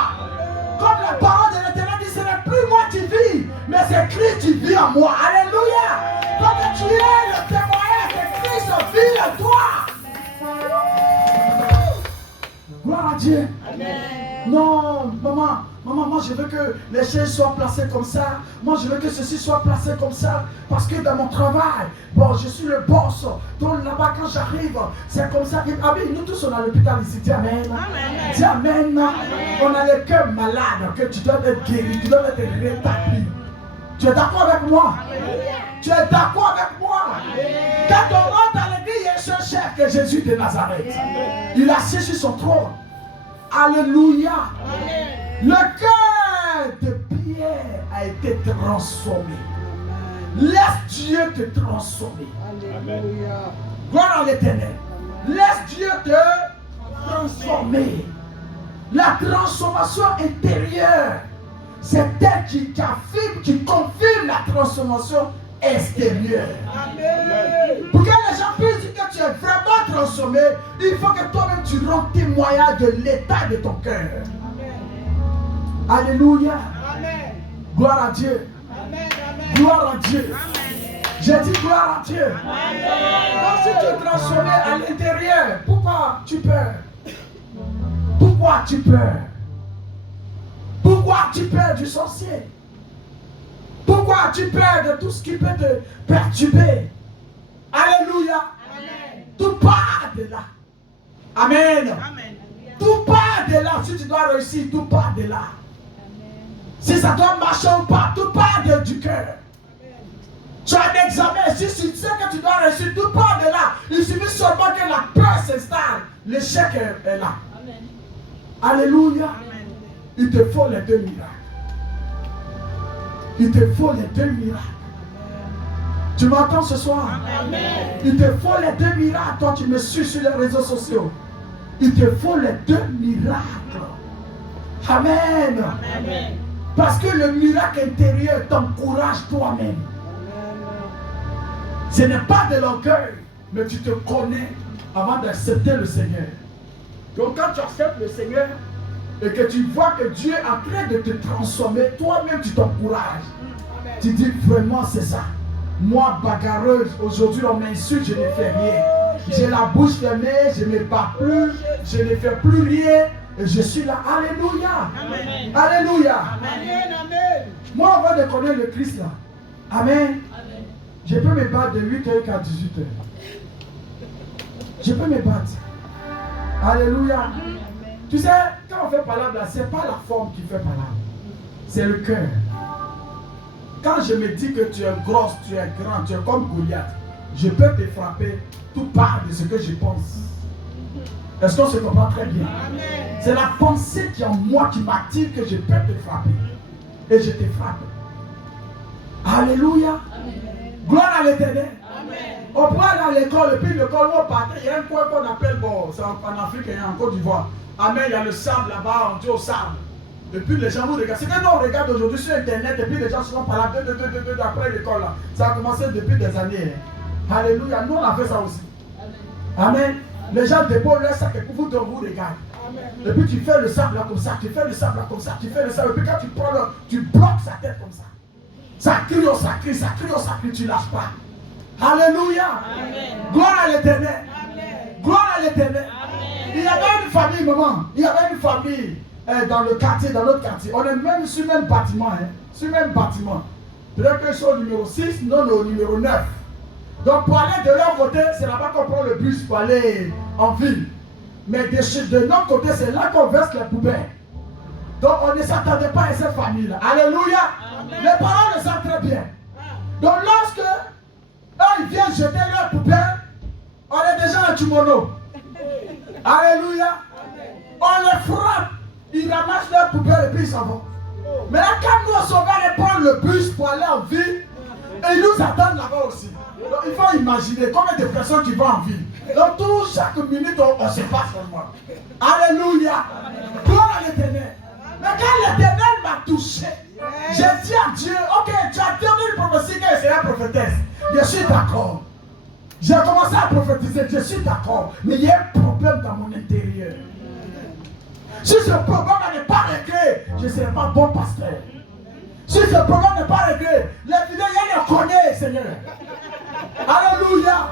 Comme la parole de l'Éternel dit, ce n'est plus moi qui vis, mais c'est Christ qui vit en moi. Alléluia. Donc que tu es le témoignage que Christ vit en toi. Gloire à Dieu. Amen. Non, maman, Maman, moi je veux que les chaises soient placées comme ça. Moi je veux que ceci soit placé comme ça. Parce que dans mon travail, bon, je suis le boss. Donc là-bas, quand j'arrive, c'est comme ça. Ah oui, nous tous on a l'hôpital ici. Dis amen. Dis amen. On a le cœur malade, que tu dois être guéri, tu dois être rétabli. Tu es d'accord avec moi? Tu es d'accord avec moi? Quand on rentre dans l'église, il y a ce chef que Jésus de Nazareth. Il a assis sur son trône. Alléluia. Le cœur de Pierre a été transformé. Laisse Dieu te transformer. Alléluia. Gloire à l'Éternel. Laisse Dieu te transformer. La transformation intérieure, c'est elle qui affirme, qui confirme la transformation extérieure. Amen. Pour que les gens puissent dire que tu es vraiment transformé, il faut que toi-même tu rends témoignage de l'état de ton cœur. Alléluia. Amen. Gloire à Dieu. Amen. Amen. Gloire à Dieu. J'ai dit gloire à Dieu. Amen. Donc si tu es transformé à l'intérieur, pourquoi tu peurs? Pourquoi tu peurs? Pourquoi tu peurs du sorcier? Pourquoi tu peurs de tout ce qui peut te perturber? Alléluia. Amen. Tout part de là. Amen. Amen. Tout part de là. Si tu dois réussir, tout part de là. Si ça doit marcher ou pas, tout part du cœur. Tu as un examen, si tu sais que tu dois réussir, tout part de là. Il suffit seulement que la peur s'installe. L'échec est là. Amen. Alléluia. Amen. Il te faut les deux miracles. Il te faut les deux miracles. Tu m'entends ce soir? Amen. Il te faut les deux miracles. Toi, tu me suis sur les réseaux sociaux. Il te faut les deux miracles. Amen. Amen. Parce que le miracle intérieur t'encourage toi-même. Ce n'est pas de l'orgueil, mais tu te connais avant d'accepter le Seigneur. Donc quand tu acceptes le Seigneur et que tu vois que Dieu est en train de te transformer, toi-même tu t'encourages. Tu dis vraiment c'est ça. Moi bagarreuse, aujourd'hui on m'insulte, je ne fais rien. J'ai la bouche fermée, je ne me bats plus, je ne fais plus rien. Et je suis là. Alléluia. Amen. Alléluia. Amen. Amen. Moi avant de connaître le Christ là. Amen. Amen. Je peux me battre de 8h à 18h. Je peux me battre. Alléluia. Tu sais, quand on fait palabre là, ce n'est pas la forme qui fait palabre. C'est le cœur. Quand je me dis que tu es grosse, tu es grand, tu es comme Goliath, je peux te frapper. Tout part de ce que je pense. Est-ce qu'on se comprend très bien? C'est la pensée qui est en moi qui m'active que je peux te frapper. Et je te frappe. Alléluia. Gloire à l'Éternel. On prend dans l'école, et puis l'école où on partait, il y a un coin qu'on appelle, bon, c'est en Afrique et en Côte d'Ivoire. Amen, il y a le sable là-bas, on dit au sable. Et puis les gens vous regardent. C'est que nous on regarde aujourd'hui sur internet, et puis les gens se font par là, après l'école là. Ça a commencé depuis des années. Alléluia, nous on a fait ça aussi. Amen. Les gens déposent leur sac et puis vous regardent. Et puis tu fais le sable là comme ça, tu fais le sable là comme ça, tu fais le sable. Et puis quand tu prends tu bloques sa tête comme ça. Ça crie, oh, ça crie, ça crie, oh, ça crie, tu lâches pas. Alléluia. Amen. Gloire à l'Éternel. Gloire à l'Éternel. Il y avait une famille, maman. Il y avait une famille dans le quartier, dans notre quartier. On est même sur le même bâtiment. Hein, sur le même bâtiment. Peut-être qu'ils sont au numéro 6, non, au numéro 9. Donc pour aller de leur côté, c'est là-bas qu'on prend le bus pour aller en ville. Mais de notre côté, c'est là qu'on verse les poubelles. Donc on ne s'attendait pas à cette famille-là. Alléluia. Amen. Les parents le savent très bien. Donc lorsque eux, ils viennent jeter leurs poubelles, on est déjà à Tumono. Alléluia. On les frappe. Ils ramassent leurs poubelles et puis ils s'en vont. Mais là, quand nous, on s'en va aller prendre le bus pour aller en ville, et ils nous attendent là-bas aussi. Donc, il faut imaginer combien de personnes qui vont en ville. Donc, chaque minute, on se passe sur moi. Alléluia. Gloire à l'Éternel. Mais quand l'Éternel m'a touché, j'ai dit à Dieu, ok, tu as donné une prophétie qu'elle serait prophétesse. Je suis d'accord. J'ai commencé à prophétiser, je suis d'accord. Mais il y a un problème dans mon intérieur. Si ce problème n'est pas réglé, je ne serai pas bon pasteur. Si ce problème n'est pas réglé, les vidéos, il le connaît, Seigneur. Alléluia.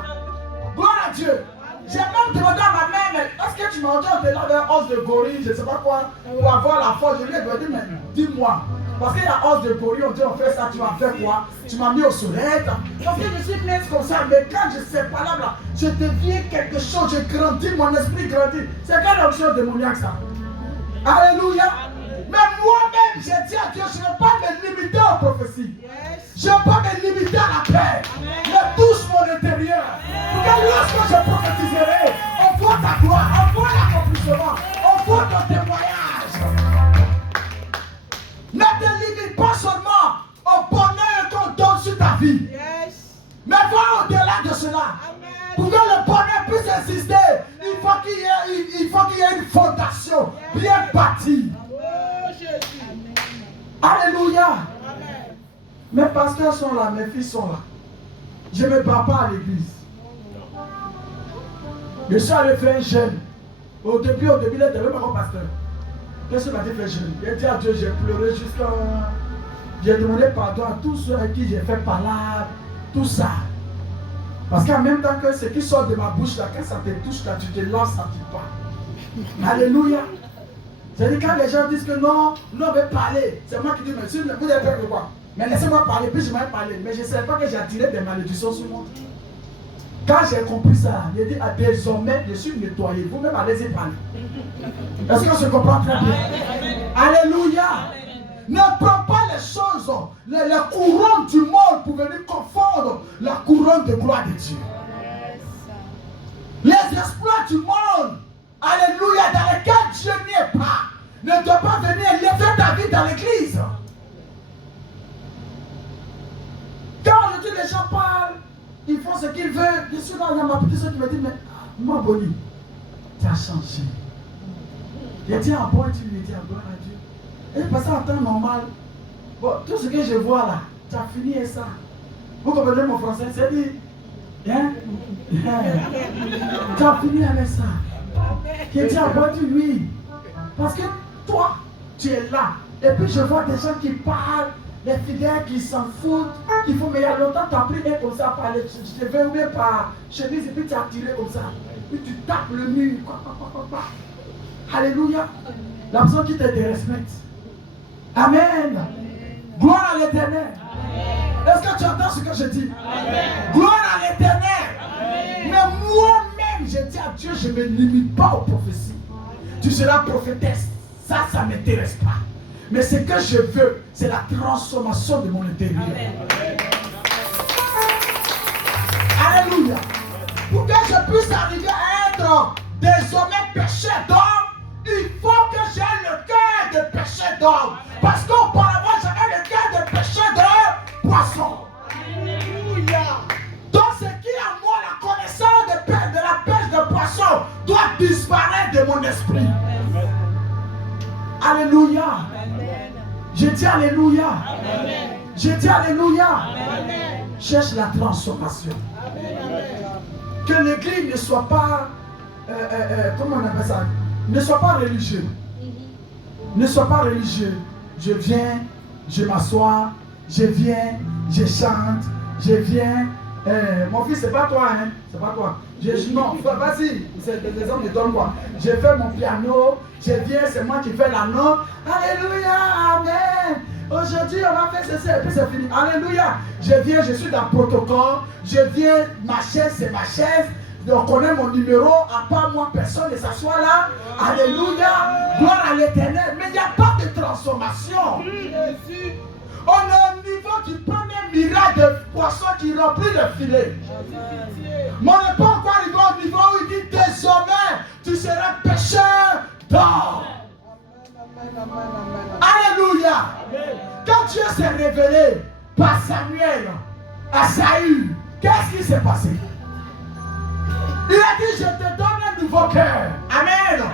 Gloire à Dieu. J'ai même demandé à ma mère, est-ce que tu tu m'as dit, on est là avec os de gorille, je ne sais pas quoi, pour avoir la force. Je lui ai dit, mais dis-moi. Parce qu'il y a os de gorille, on dit, on fait ça, tu m'as fait quoi? Tu m'as mis au soleil. Parce que je suis né comme ça, mais quand je sais pas là, je deviens quelque chose, je grandis, mon esprit grandit. C'est quelle option démoniaque ça? Alléluia. Mais moi-même, j'ai dit à Dieu, je ne vais pas me limiter aux prophéties. Je ne vais pas me limiter à la paix. Je touche mon intérieur. Parce que lorsque je prophétiserai, on voit ta gloire, on voit l'accomplissement, on voit ton témoignage. Ne te limite pas seulement au bonheur qu'on donne sur ta vie. Mais va au-delà de cela. Pour que le bonheur puisse exister, il faut qu'il y ait une fondation bien bâtie. Alléluia. Mes pasteurs sont là, mes fils sont là. Je ne me bats pas à l'église. Je suis allé faire un jeûne. Au début, il n'était même pas mon pasteur. Qu'est-ce qu'il m'a dit faire jeûne? Il a dit à Dieu, j'ai pleuré jusqu'à... J'ai demandé pardon à tous ceux avec qui j'ai fait palabre, tout ça. Parce qu'en même temps que ce qui sort de ma bouche, là, quand ça te touche, là, tu te lances, ça ne dit pas. Alléluia. C'est-à-dire quand les gens disent que non, on veut parler, c'est moi qui dis, monsieur, vous avez peur de quoi? Mais laissez-moi parler, puis je vais parler. Mais je ne savais pas que j'ai attiré des malédictions sur moi. Quand j'ai compris ça, j'ai dit, désormais, je suis nettoyé. Vous-même, allez-y parler. Est-ce qu'on se comprend très bien? Alléluia. Ne prends pas les choses, les couronnes du monde pour venir confondre la couronne de gloire de Dieu. Les exploits du monde, alléluia, dans lesquels Dieu n'y est pas, ne doit pas venir élever ta vie dans l'église. Quand aujourd'hui les gens parlent, ils font ce qu'ils veulent. Je suis là, il y a ma petite soeur qui me dit, mais moi, Boni, tu as changé. Il dit en bon, tu lui dis en gloire à Dieu. Et parce qu'en temps normal, bon, tout ce que je vois là, tu as fini et ça. Vous comprenez mon français? C'est dit, hein? Tu as fini avec ça. Il dit en bon, tu lui. Parce que toi, tu es là. Et puis je vois des gens qui parlent, des fidèles qui s'en foutent, qui font, mais il y a longtemps, tu as pris un comme ça à parler. Je te veux ou bien par chemise et puis tu as tiré comme ça. Puis tu tapes le mur. Alléluia. La personne qui te respecte. Amen. Gloire à l'éternel. Est-ce que tu entends ce que je dis? Amen. Gloire à l'éternel. Mais moi-même, je dis à Dieu, je ne me limite pas aux prophéties. Tu seras prophétesse. Ça ne m'intéresse pas. Mais ce que je veux, c'est la transformation de mon intérieur. Amen. Alléluia. Pour que je puisse arriver à être désormais pécheur d'homme, il faut que j'ai le cœur de pécheur d'homme. Parce qu'auparavant, j'avais le cœur de pécheur de poisson. Alléluia. Donc ce qui est en moi, la connaissance de la pêche de poisson, doit disparaître de mon esprit. Alléluia. Je dis alléluia. Amen. Je dis alléluia. Amen. Cherche la transformation. Amen. Que l'église ne soit pas, comment on appelle ça? Ne sois pas religieux. Ne sois pas religieux. Je viens, je m'assois, je viens, je chante, je viens. Mon fils, c'est pas toi, hein? C'est pas toi. Non, vas-y, les hommes ne donnent quoi. Je fais mon piano, je viens, c'est moi qui fais la note. Alléluia, amen. Aujourd'hui, on va faire ceci et puis c'est fini. Alléluia. Je viens, je suis dans le protocole. Je viens, ma chaise, c'est ma chaise. On connaît mon numéro, à part moi, personne ne s'assoit là. Alléluia. Gloire à l'éternel. Mais il n'y a pas de transformation. On est au niveau du premier miracle de poisson qui remplit le filet. Mais on n'est pas encore arrivé au niveau où il dit désormais, tu seras pécheur d'or. Alléluia. Quand Dieu s'est révélé par Samuel à Saül, qu'est-ce qui s'est passé? Il a dit, je te donne un nouveau cœur. Amen.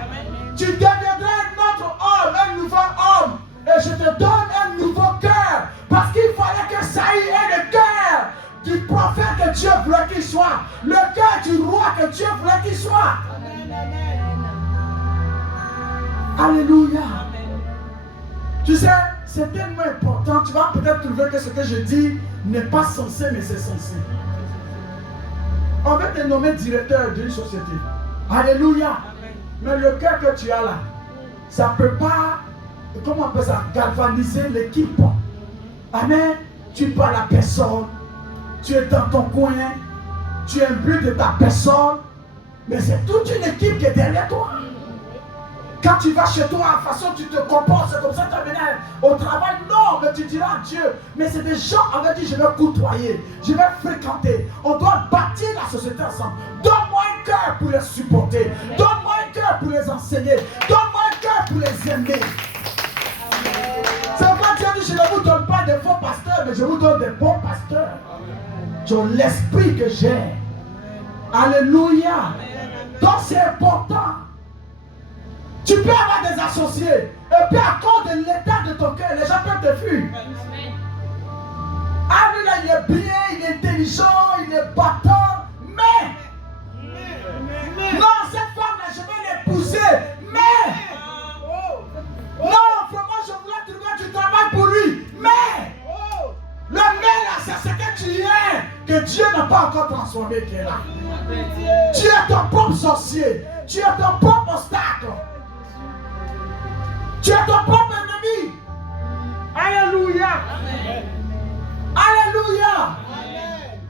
Tu deviendras un autre homme, un nouveau homme. Et je te donne un nouveau cœur. Parce qu'il fallait que Saül ait le cœur du prophète que Dieu voulait qu'il soit. Le cœur du roi que Dieu voulait qu'il soit. Alléluia. Tu sais, c'est tellement important. Tu vas peut-être trouver que ce que je dis n'est pas censé, mais c'est censé. On va te nommer directeur d'une société. Alléluia. Mais le cœur que tu as là, ça ne peut pas, comment on appelle ça, galvaniser l'équipe. Amen. Tu parles à personne. Tu es dans ton coin. Tu es imbu de ta personne. Mais c'est toute une équipe qui est derrière toi. Quand tu vas chez toi, de toute façon tu te comportes, c'est comme ça que tu vas venir au travail. Non, mais tu diras à Dieu, mais c'est des gens avec qui je vais côtoyer, je vais fréquenter. On doit bâtir la société ensemble. Donne-moi un cœur pour les supporter. Donne-moi un cœur pour les enseigner. Donne-moi un cœur pour les aimer. C'est pourquoi Dieu dit, je ne vous donne pas des faux pasteurs, mais je vous donne des bons pasteurs. Sur l'esprit que j'ai. Alléluia. Donc c'est important. Tu peux avoir des associés. Et puis à cause de l'état de ton cœur, les gens peuvent te fuir. Ah lui là, il est bien, il est intelligent, il est battant. Mais non, cette femme là, je vais l'épouser. Mais non, vraiment, je voulais trouver du travail pour lui. Mais le mais là, c'est ce que tu es, que Dieu n'a pas encore transformé qui est là. Tu es ton propre sorcier. Tu es ton propre obstacle. Tu es ton propre ennemi. Alléluia. Alléluia.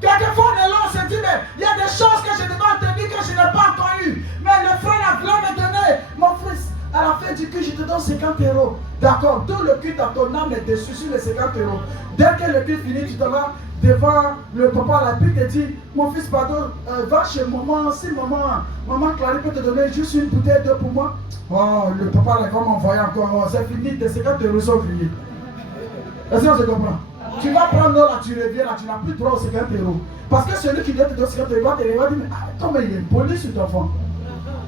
Quelquefois, on se dit, mais il y a des choses que je devais obtenir que je n'ai pas encore eues. Mais le frère a voulu me donner. Mon fils, à la fin du culte, je te donne 50 €. D'accord, tout le culte dans ton âme est dessus sur les 50 €. Dès que le culte finit, tu te vas devant le papa, la pute te dit, mon fils, pardon, va chez maman, si maman Clary peut te donner juste une bouteille d'eau pour moi. Oh, le papa là, comme envoyé encore, oh, c'est fini, tes 50 € sont finis. Est-ce que tu comprends? Tu vas prendre l'eau là, tu reviens là, tu n'as plus droit aux 50 €. Parce que celui qui doit te donner 50 € va te dire, mais comment il est poli sur ton enfant.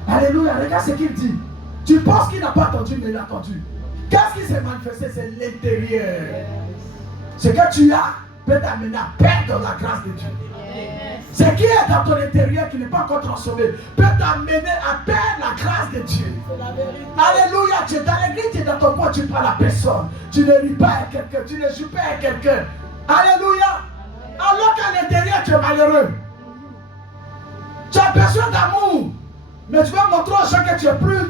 Alléluia, regarde ce qu'il dit. Tu penses qu'il n'a pas entendu, mais il a entendu. Qu'est-ce qui s'est manifesté? C'est l'intérieur. Ce que tu as peut t'amener à perdre la grâce de Dieu. Ce qui est dans ton intérieur qui n'est pas encore transformé peut t'amener à perdre la grâce de Dieu. Alléluia, tu es dans l'église, tu es dans ton coin, tu parles à personne. Tu ne ris pas à quelqu'un, tu ne joues pas à quelqu'un. Alléluia. Alors qu'à l'intérieur, tu es malheureux. Tu as besoin d'amour. Mais tu vas montrer aux gens que tu es plus,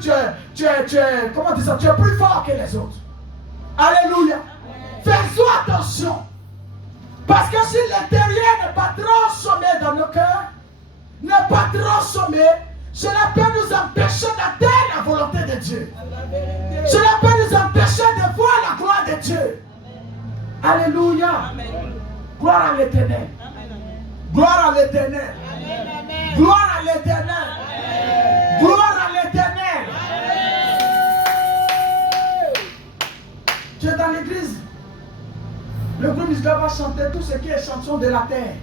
comment dire ça, tu es plus fort que les autres. Alléluia. Fais-toi attention. Parce que si l'intérieur n'est pas transformé dans nos cœurs, n'est pas transformé, cela peut nous empêcher d'atteindre la volonté de Dieu. Cela peut nous empêcher de voir la gloire de Dieu. Alléluia. Gloire à l'Éternel. Gloire à l'Éternel. Gloire à l'Éternel. Gloire à l'Éternel. Tu es dans l'église. Le groupe musical va chanter tout ce qui est chanson de la terre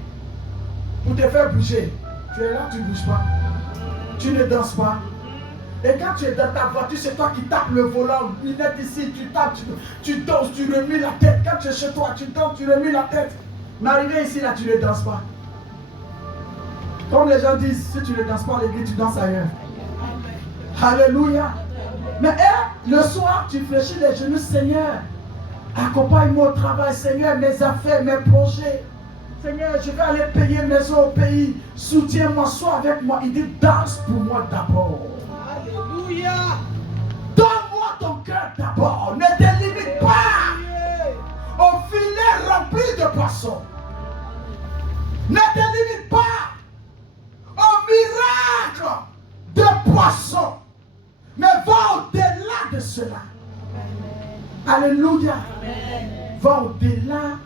pour te faire bouger. Tu es là, tu ne bouges pas. Tu ne danses pas. Et quand tu es dans ta voiture, c'est toi qui tapes le volant. Lunette ici, tu tapes, tu danses, tu remues la tête. Quand tu es chez toi, tu danses, tu remues la tête. Mais arrivé ici, là, tu ne danses pas. Comme les gens disent, si tu ne danses pas à l'église, tu danses ailleurs. Alléluia. Mais le soir, tu fléchis les genoux, Seigneur. Accompagne-moi au travail, Seigneur, mes affaires, mes projets. Seigneur, je vais aller payer maison au pays. Soutiens-moi, sois avec moi. Il dit, danse pour moi d'abord. Alléluia. Donne-moi ton cœur d'abord. Ne te limite pas au filet rempli de poissons. Ne te limite pas au miracle de poissons. Mais va au-delà de cela. Alléluia. Amen. Va au-delà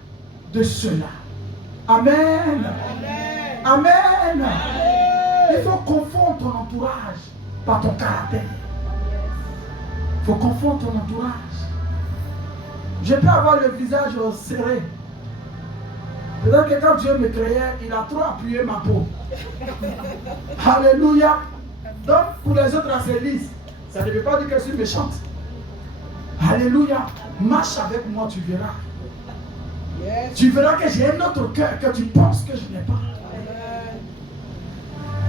de cela. Amen. Amen. Amen. Amen. Il faut confondre ton entourage par ton caractère. Il faut confondre ton entourage. Je peux avoir le visage serré. Peut-être que quand Dieu me créait, il a trop appuyé ma peau. Alléluia. Donc pour les autres, c'est lisse. Ça ne veut pas dire que je suis méchante. Alléluia. Marche avec moi, tu verras. Yes. Tu verras que j'ai un autre cœur que tu penses que je n'ai pas. Amen.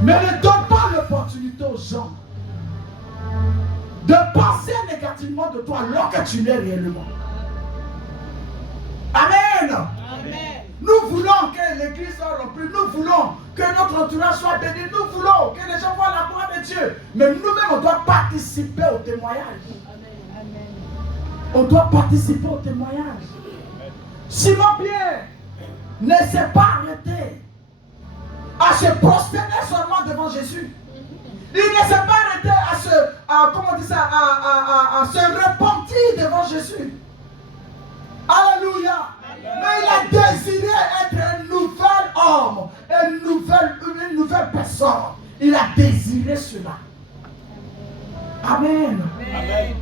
Mais ne donne pas l'opportunité aux gens de penser négativement de toi alors que tu l'es réellement. Amen. Amen. Nous Nous voulons que l'église soit remplie. Nous voulons que notre entourage soit béni. Nous voulons que les gens voient la gloire de Dieu. Mais nous-mêmes, on doit participer au témoignage. On doit participer au témoignage. Simon-Pierre ne s'est pas arrêté à se prosterner seulement devant Jésus. Il ne s'est pas arrêté à se repentir devant Jésus. Alléluia. Mais il a désiré être un nouvel homme, une nouvelle personne. Il a désiré cela. Amen. Amen.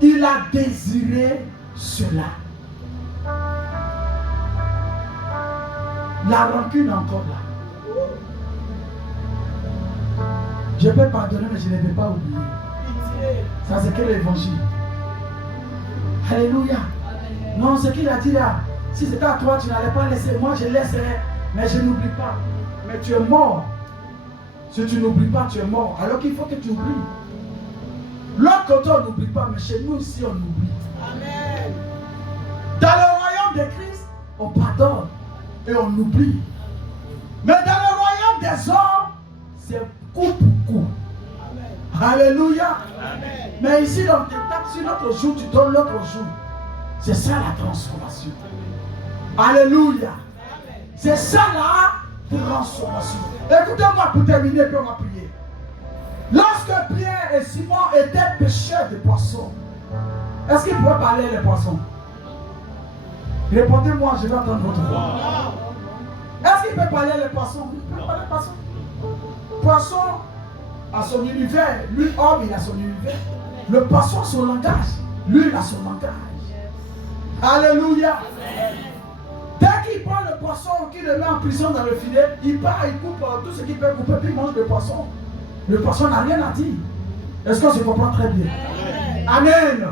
Il a désiré cela. La rancune est encore là. Je peux pardonner, mais je ne vais pas oublier. Ça, c'est que l'évangile. Alléluia. Non, ce qu'il a dit là, si c'était à toi, tu n'allais pas laisser. Moi, je laisserai, mais je n'oublie pas. Mais tu es mort. Si tu n'oublies pas, tu es mort. Alors qu'il faut que tu oublies. L'autre côté, on n'oublie pas, mais chez nous ici, on oublie. Amen. Dans le royaume de Christ, on pardonne et on oublie. Mais dans le royaume des hommes, c'est coup pour coup. Amen. Alléluia. Amen. Mais ici, dans tes taxes, sur l'autre jour, tu donnes l'autre jour. C'est ça la transformation. Alléluia. C'est ça la transformation. Écoutez-moi pour terminer, puis on va prier. Lorsque Pierre et Simon étaient pêcheurs de poissons, est-ce qu'ils pouvaient parler les poissons? Répondez-moi, je vais entendre votre voix. Est-ce qu'il peut parler les poissons? Il peut parler les poissons. Poisson a son univers. Lui, homme, il a son univers. Le poisson a son langage. Lui, il a son langage. Alléluia. Dès qu'il prend le poisson, qu'il le met en prison dans le filet, il part, il coupe tout ce qu'il peut couper, puis il mange le poisson. Le poisson n'a rien à dire. Est-ce qu'on se comprend très bien? Amen.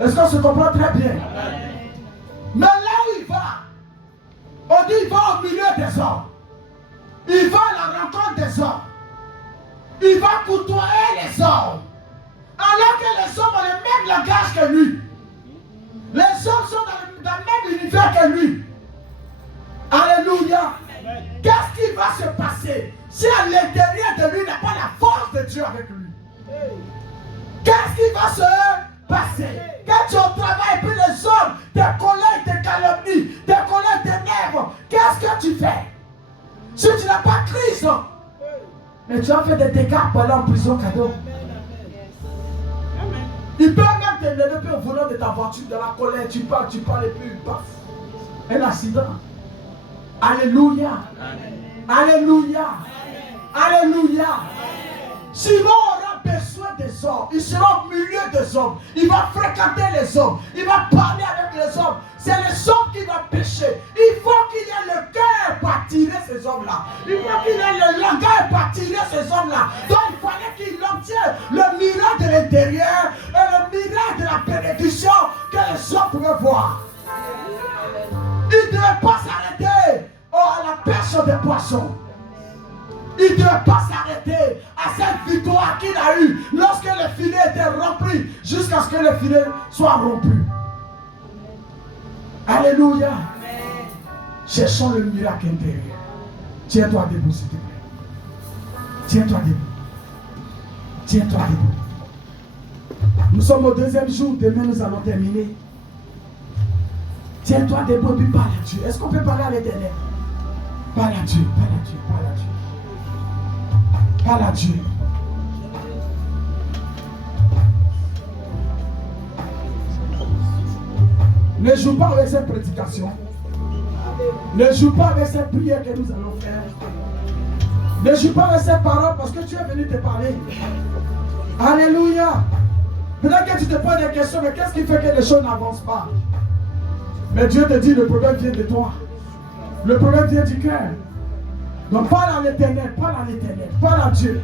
Est-ce qu'on se comprend très bien? Mais là où il va, on dit il va au milieu des hommes. Il va à la rencontre des hommes. Il va côtoyer les hommes. Alors que les hommes ont le même langage que lui. Les hommes sont dans le même univers que lui. Alléluia. Qu'est-ce qui va se passer si à l'intérieur de lui il n'a pas la force de Dieu avec lui? Qu'est-ce qui va se passer? Quand tu es au travail, puis les hommes te collègues, te calomnient, tes collègues t'énervent, qu'est-ce que tu fais? Si tu n'as pas Christ, mais tu as fait des dégâts pour aller en prison cadeau. Il peut même te lever au volant de ta voiture, de la colère, tu parles et puis paf. Un accident. Alléluia. Alléluia. Alléluia. Simon aura besoin des hommes. Il sera au milieu des hommes. Il va fréquenter les hommes. Il va parler avec les hommes. C'est les hommes qui vont pécher. Il faut qu'il ait le cœur pour attirer ces hommes-là. Il faut qu'il ait le langage pour attirer ces hommes-là. Donc il fallait qu'il obtienne le miracle de l'intérieur et le miracle de la bénédiction que les hommes pouvaient voir. Il ne devait pas s'arrêter à la pêche des poissons. Il ne devait pas s'arrêter à cette victoire qu'il a eue lorsque le filet était rempli jusqu'à ce que le filet soit rompu. Alléluia. Cherchons le miracle intérieur. Tiens-toi debout, s'il te plaît. Tiens-toi debout. Tiens-toi debout. Nous sommes au deuxième jour. Demain, nous allons terminer. Tiens-toi debout et puis parle à Dieu. Est-ce qu'on peut parler à l'Éternel? Parle à Dieu, parle à Dieu, parle à Dieu. Parle à Dieu. Ne joue pas avec cette prédication. Ne joue pas avec cette prière que nous allons faire. Ne joue pas avec cette parole parce que tu es venu te parler. Alléluia. Peut-être que tu te poses des questions, mais qu'est-ce qui fait que les choses n'avancent pas? Mais Dieu te dit, le problème vient de toi. Le problème vient du cœur. Donc parle à l'Éternel, parle à l'Éternel, parle à Dieu.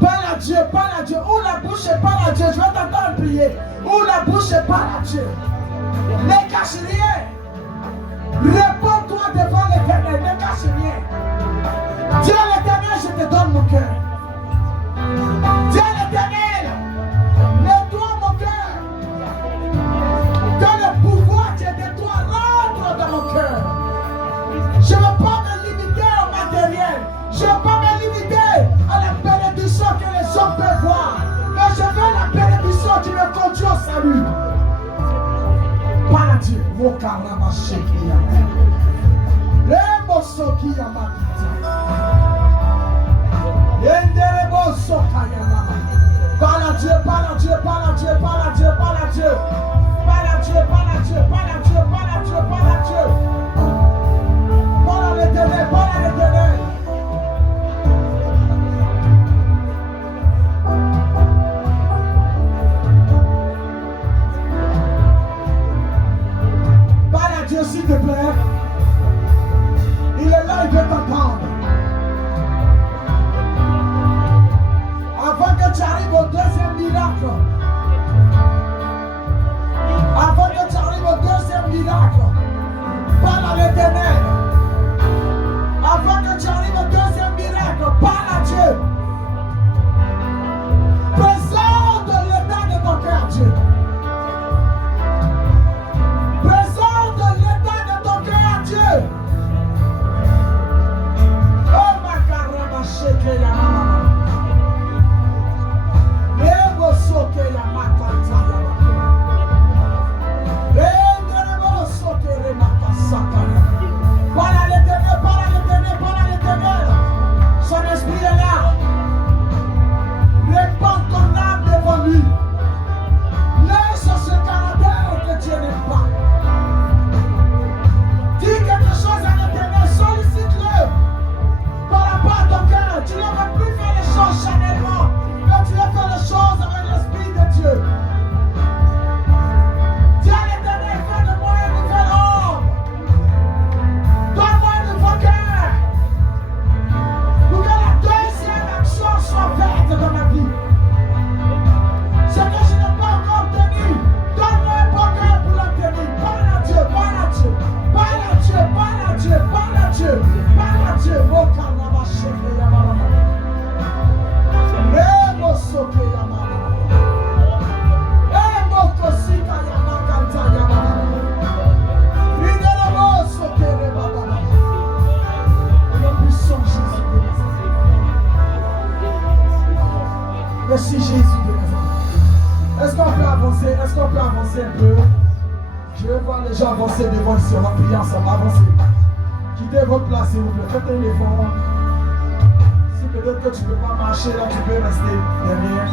Parle à Dieu, parle à Dieu. Ouvre la bouche et parle à Dieu. Je vais t'entendre prier. Ouvre la bouche et parle à Dieu. Ne cache rien. Réponds-toi devant l'Éternel, ne cache rien. Dis à l'Éternel, je te donne mon cœur. Dis à l'Éternel, nettoie mon cœur. Que le pouvoir qui est de toi rentre dans mon cœur. Je ne vais pas me limiter à la bénédiction que les hommes peuvent voir. Mais je veux la bénédiction qui me conduit au salut. Par Dieu. Mokarama Shekia. Remosoki Yamakita. Yenderebo Sokayama. Parle à Dieu, parle à Dieu, parle à Dieu, parle à Dieu, parle à Dieu. Parle à Dieu, parle à Dieu, parle à Dieu, parle à Dieu, parle à Dieu. Parle à l'Éternel, parle à l'Éternel. Parle à Dieu s'il te plaît. Il est là, il veut t'entendre. Avant que tu arrives au deuxième miracle, avant que tu arrives au deuxième miracle, parle à l'Éternel. Avant que tu arrives au deuxième miracle, parle à Dieu. Présente l'état de ton cœur, Dieu. Présente l'état de ton cœur, Dieu. Oh ma caramba, sheke ya mama. Ego soke ya makanta ya mama. Ego soke ya makasaka. Parle à l'Éternel, parle à l'Éternel, parle à l'Éternel. Son esprit est là. Répands ton âme devant lui. Laisse ce caractère que Dieu n'aime pas. Dis quelque chose à l'Éternel, sollicite-le. Par rapport à ton cœur, tu ne veux plus faire les choses charnellement, mais tu veux faire les choses avec l'Esprit de Dieu. Dis à l'Éternel, fais de moi un nouvel homme. Donne-moi un nouveau cœur. Pour que la deuxième action soit faite dans ma vie. Ce que je n'ai pas encore obtenu, donne-moi un bon cœur pour l'obtenir. Parle à Dieu, parle à Dieu. Parle à Dieu, parle à Dieu, parle à Dieu. Parle à Dieu. Oh, caramba, sheke ya mama. Remo soke ya mama. Remo kosika ya makanta ya mama. Rinelemo soke re baba. Le puissant Jésus de Nazareth. Merci Jésus de Nazareth. Est-ce qu'on peut avancer? Est-ce qu'on peut avancer un peu? Je vais voir les gens avancer devant ici. On va prier ensemble. Avancer. Quittez votre place, s'il vous plaît. Faites un effort. Si peut-être que tu ne peux pas marcher, là, tu peux rester derrière.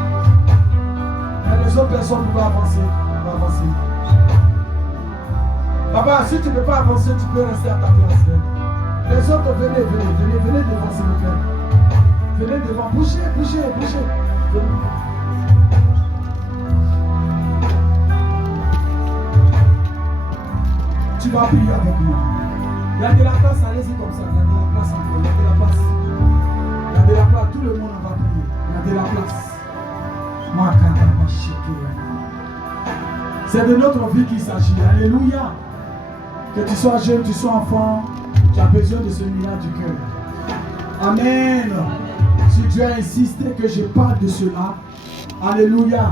Mais les autres personnes peuvent avancer. On va avancer. Papa, si tu ne peux pas avancer, tu peux rester à ta place. Les autres, venez devant, s'il vous plaît. Venez devant. Bougez. Venez. Tu vas prier avec moi. Il y a de la place, allez-y comme ça. Il y a de la place encore. Il y a de la place. Il y a de la place. Tout le monde va prier. Il y a de la place. C'est de notre vie qu'il s'agit. Alléluia. Que tu sois jeune, tu sois enfant, tu as besoin de ce miracle du cœur. Amen. Si Dieu a insisté que je parle de cela, alléluia,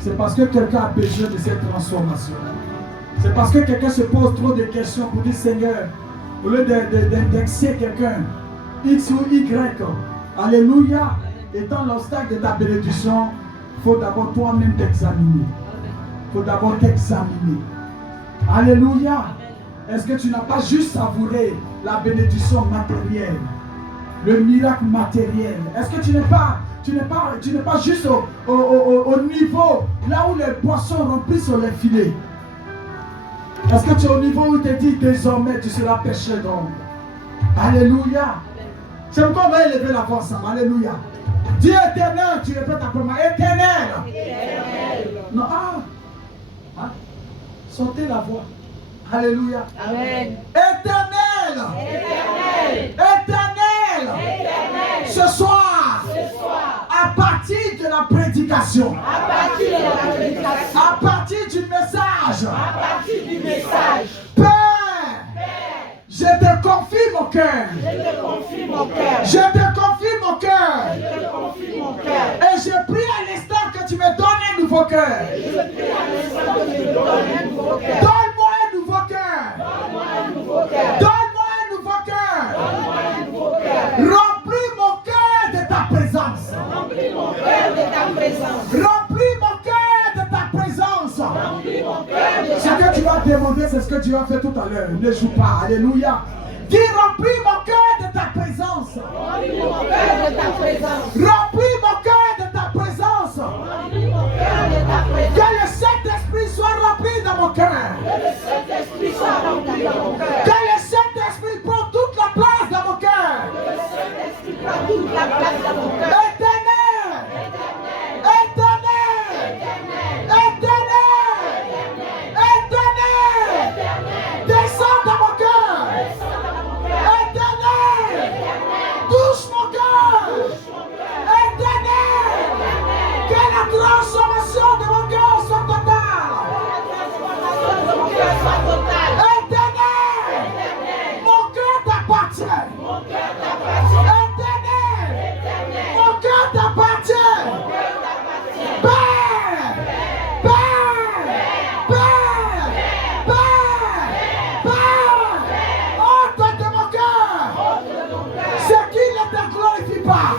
c'est parce que quelqu'un a besoin de cette transformation. C'est parce que quelqu'un se pose trop de questions pour dire Seigneur, au lieu d'indexer quelqu'un, X ou Y, alléluia, étant l'obstacle de ta bénédiction, il faut d'abord toi-même t'examiner. Il faut d'abord t'examiner. Alléluia. Est-ce que tu n'as pas juste savouré la bénédiction matérielle, le miracle matériel? Est-ce que tu n'es pas juste au niveau là où les poissons remplissent les filets? Est-ce que tu es au niveau où il te dit désormais tu seras pêcheur d'hommes? Alléluia. C'est pourquoi on va élever la voix ensemble. Alléluia. Dis éternel, tu répètes après moi. Éternel. Non, sortez la voix. Alléluia. Amen. Éternel. Éternel. Ce soir. À partir de la prédication. À partir du message. Père. Je te confie mon cœur. Je te confie mon cœur. Et je prie à l'instant que tu me donnes un nouveau cœur. Donne-moi un nouveau cœur. Donne-moi un nouveau cœur. as demandé, c'est ce que Dieu a fait tout à l'heure. Ne joue pas. Alléluia. Dis, remplis mon cœur de ta présence. Remplis mon cœur de ta présence. Remplis mon cœur de ta présence. Remplis mon cœur de ta présence. Que le Saint-Esprit soit rempli dans mon cœur. Que le Saint-Esprit soit rempli dans mon cœur. Que le Saint-Esprit prenne toute la place dans mon cœur. Que le Saint-Esprit prenne toute la place dans mon cœur. Éternel. Éternel. Éternel. Éternel. Descends dans mon cœur. Éternel. Touche mon cœur. Éternel. Que la transformation de mon cœur soit totale. Éternel. Mon cœur t'appartient. Éternel. Mon cœur t'appartient. Père. Père. Père. Père. Père. Ôte de mon cœur ce qui ne te glorifie pas.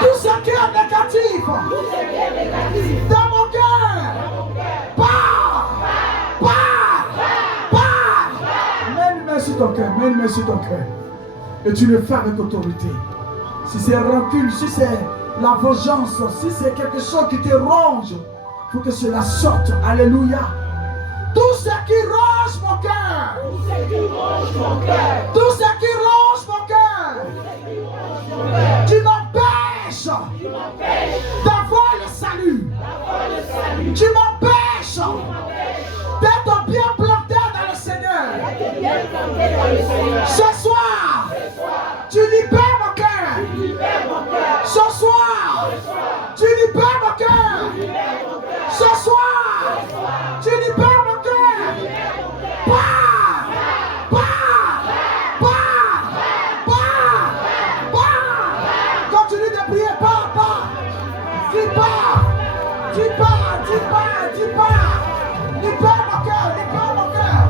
Tout ce qui est négatif dans mon cœur. Pars. Pars. Pars. Mets une main sur ton cœur. Mets une main sur ton cœur. Et tu le fais avec autorité. Si c'est rancune, si c'est la vengeance, si c'est quelque chose qui te ronge, il faut que cela sorte. Alléluia. Tout ce qui ronge mon cœur. Tout ce qui ronge mon cœur. Tout ce qui ronge mon cœur. Qui m'empêche d'avoir le salut. Qui m'empêche d'être bien planté dans le Seigneur. Ce soir, tu libères mon cœur. Ce soir, tu libères mon cœur. Ce soir, tu libères mon cœur. Pars, pars, pars, pars, pars. Continue de prier, pars, pars. Tu pars, tu pars, tu pars, tu pars. Libère mon cœur, libère mon cœur.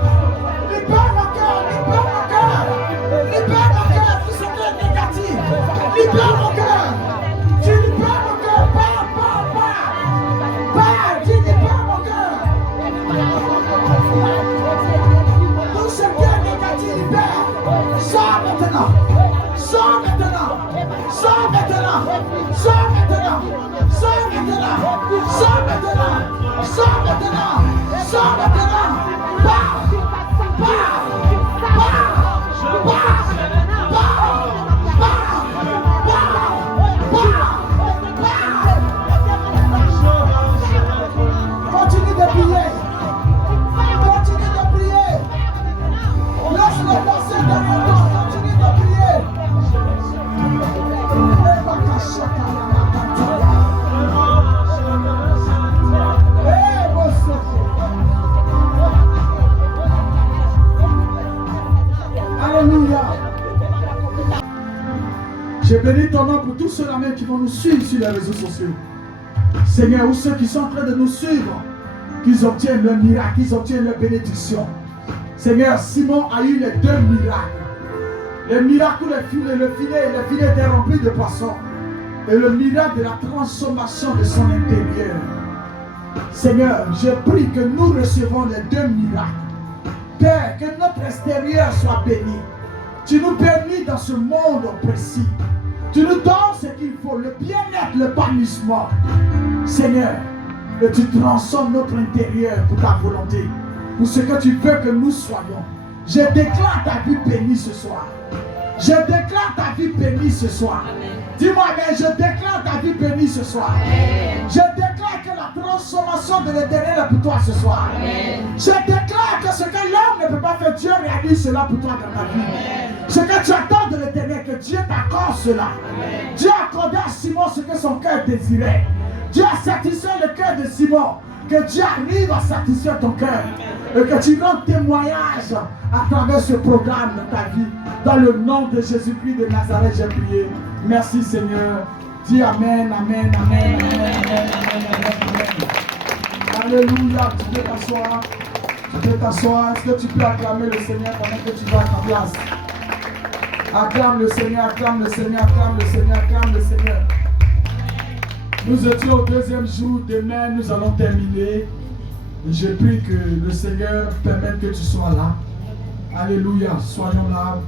Libère mon cœur, libère mon cœur. Libère mon cœur, tout ce qui est négatif. Libère mon cœur. Tu libères mon cœur, pars, pars, pars. Pars, tu libères mon cœur. Tout ce qui est négatif, libère. Sors maintenant. Sors maintenant. Sors maintenant. Sors maintenant. Sors maintenant. Sors maintenant. Sors maintenant. Sors maintenant. Pars. Pars. Pars. Pars. Pars. Pars. Continue de prier. Continue de prier. Laisse-le passer derrière toi. Continue de prier. Alléluia. Je bénis ton nom pour tous ceux-là même qui vont nous suivre sur les réseaux sociaux. Seigneur, ou ceux qui sont en train de nous suivre, qu'ils obtiennent le miracle, qu'ils obtiennent la bénédiction. Seigneur, Simon a eu les deux miracles. Le miracle où le filet était rempli de poissons. Et le miracle de la transformation de son intérieur. Seigneur, je prie que nous recevons les deux miracles. Père, que notre extérieur soit béni. Tu nous bénis dans ce monde précis. Tu nous donnes ce qu'il faut, le bien-être, le bannissement. Seigneur, que tu transformes notre intérieur pour ta volonté, pour ce que tu veux que nous soyons. Je déclare ta vie bénie ce soir. Je déclare ta vie bénie ce soir. Dis-moi, mais je déclare ta vie bénie ce soir. Amen. Je déclare que la transformation de l'éternel est pour toi ce soir. Amen. Je déclare que ce que l'homme ne peut pas faire, Dieu réalise cela pour toi dans ta vie. Amen. Ce que tu attends de l'éternel, que Dieu t'accorde cela. Amen. Dieu a accordé à Simon ce que son cœur désirait. Dieu a satisfait le cœur de Simon. Que Dieu arrive à satisfaire ton cœur. Et que tu rendes témoignage à travers ce programme de ta vie. Dans le nom de Jésus-Christ de Nazareth, j'ai prié. Merci Seigneur. Dis Amen, Amen, Amen, Amen, Amen, Amen, Amen. Alléluia. Tu peux t'asseoir. Tu peux t'asseoir. Est-ce que tu peux acclamer le Seigneur pendant que tu vas à ta place? Acclame le Seigneur, acclame le Seigneur, acclame le Seigneur, acclame le Seigneur. Nous étions au deuxième jour. Demain, nous allons terminer. Et je prie que le Seigneur permette que tu sois là. Alléluia. Soyons là.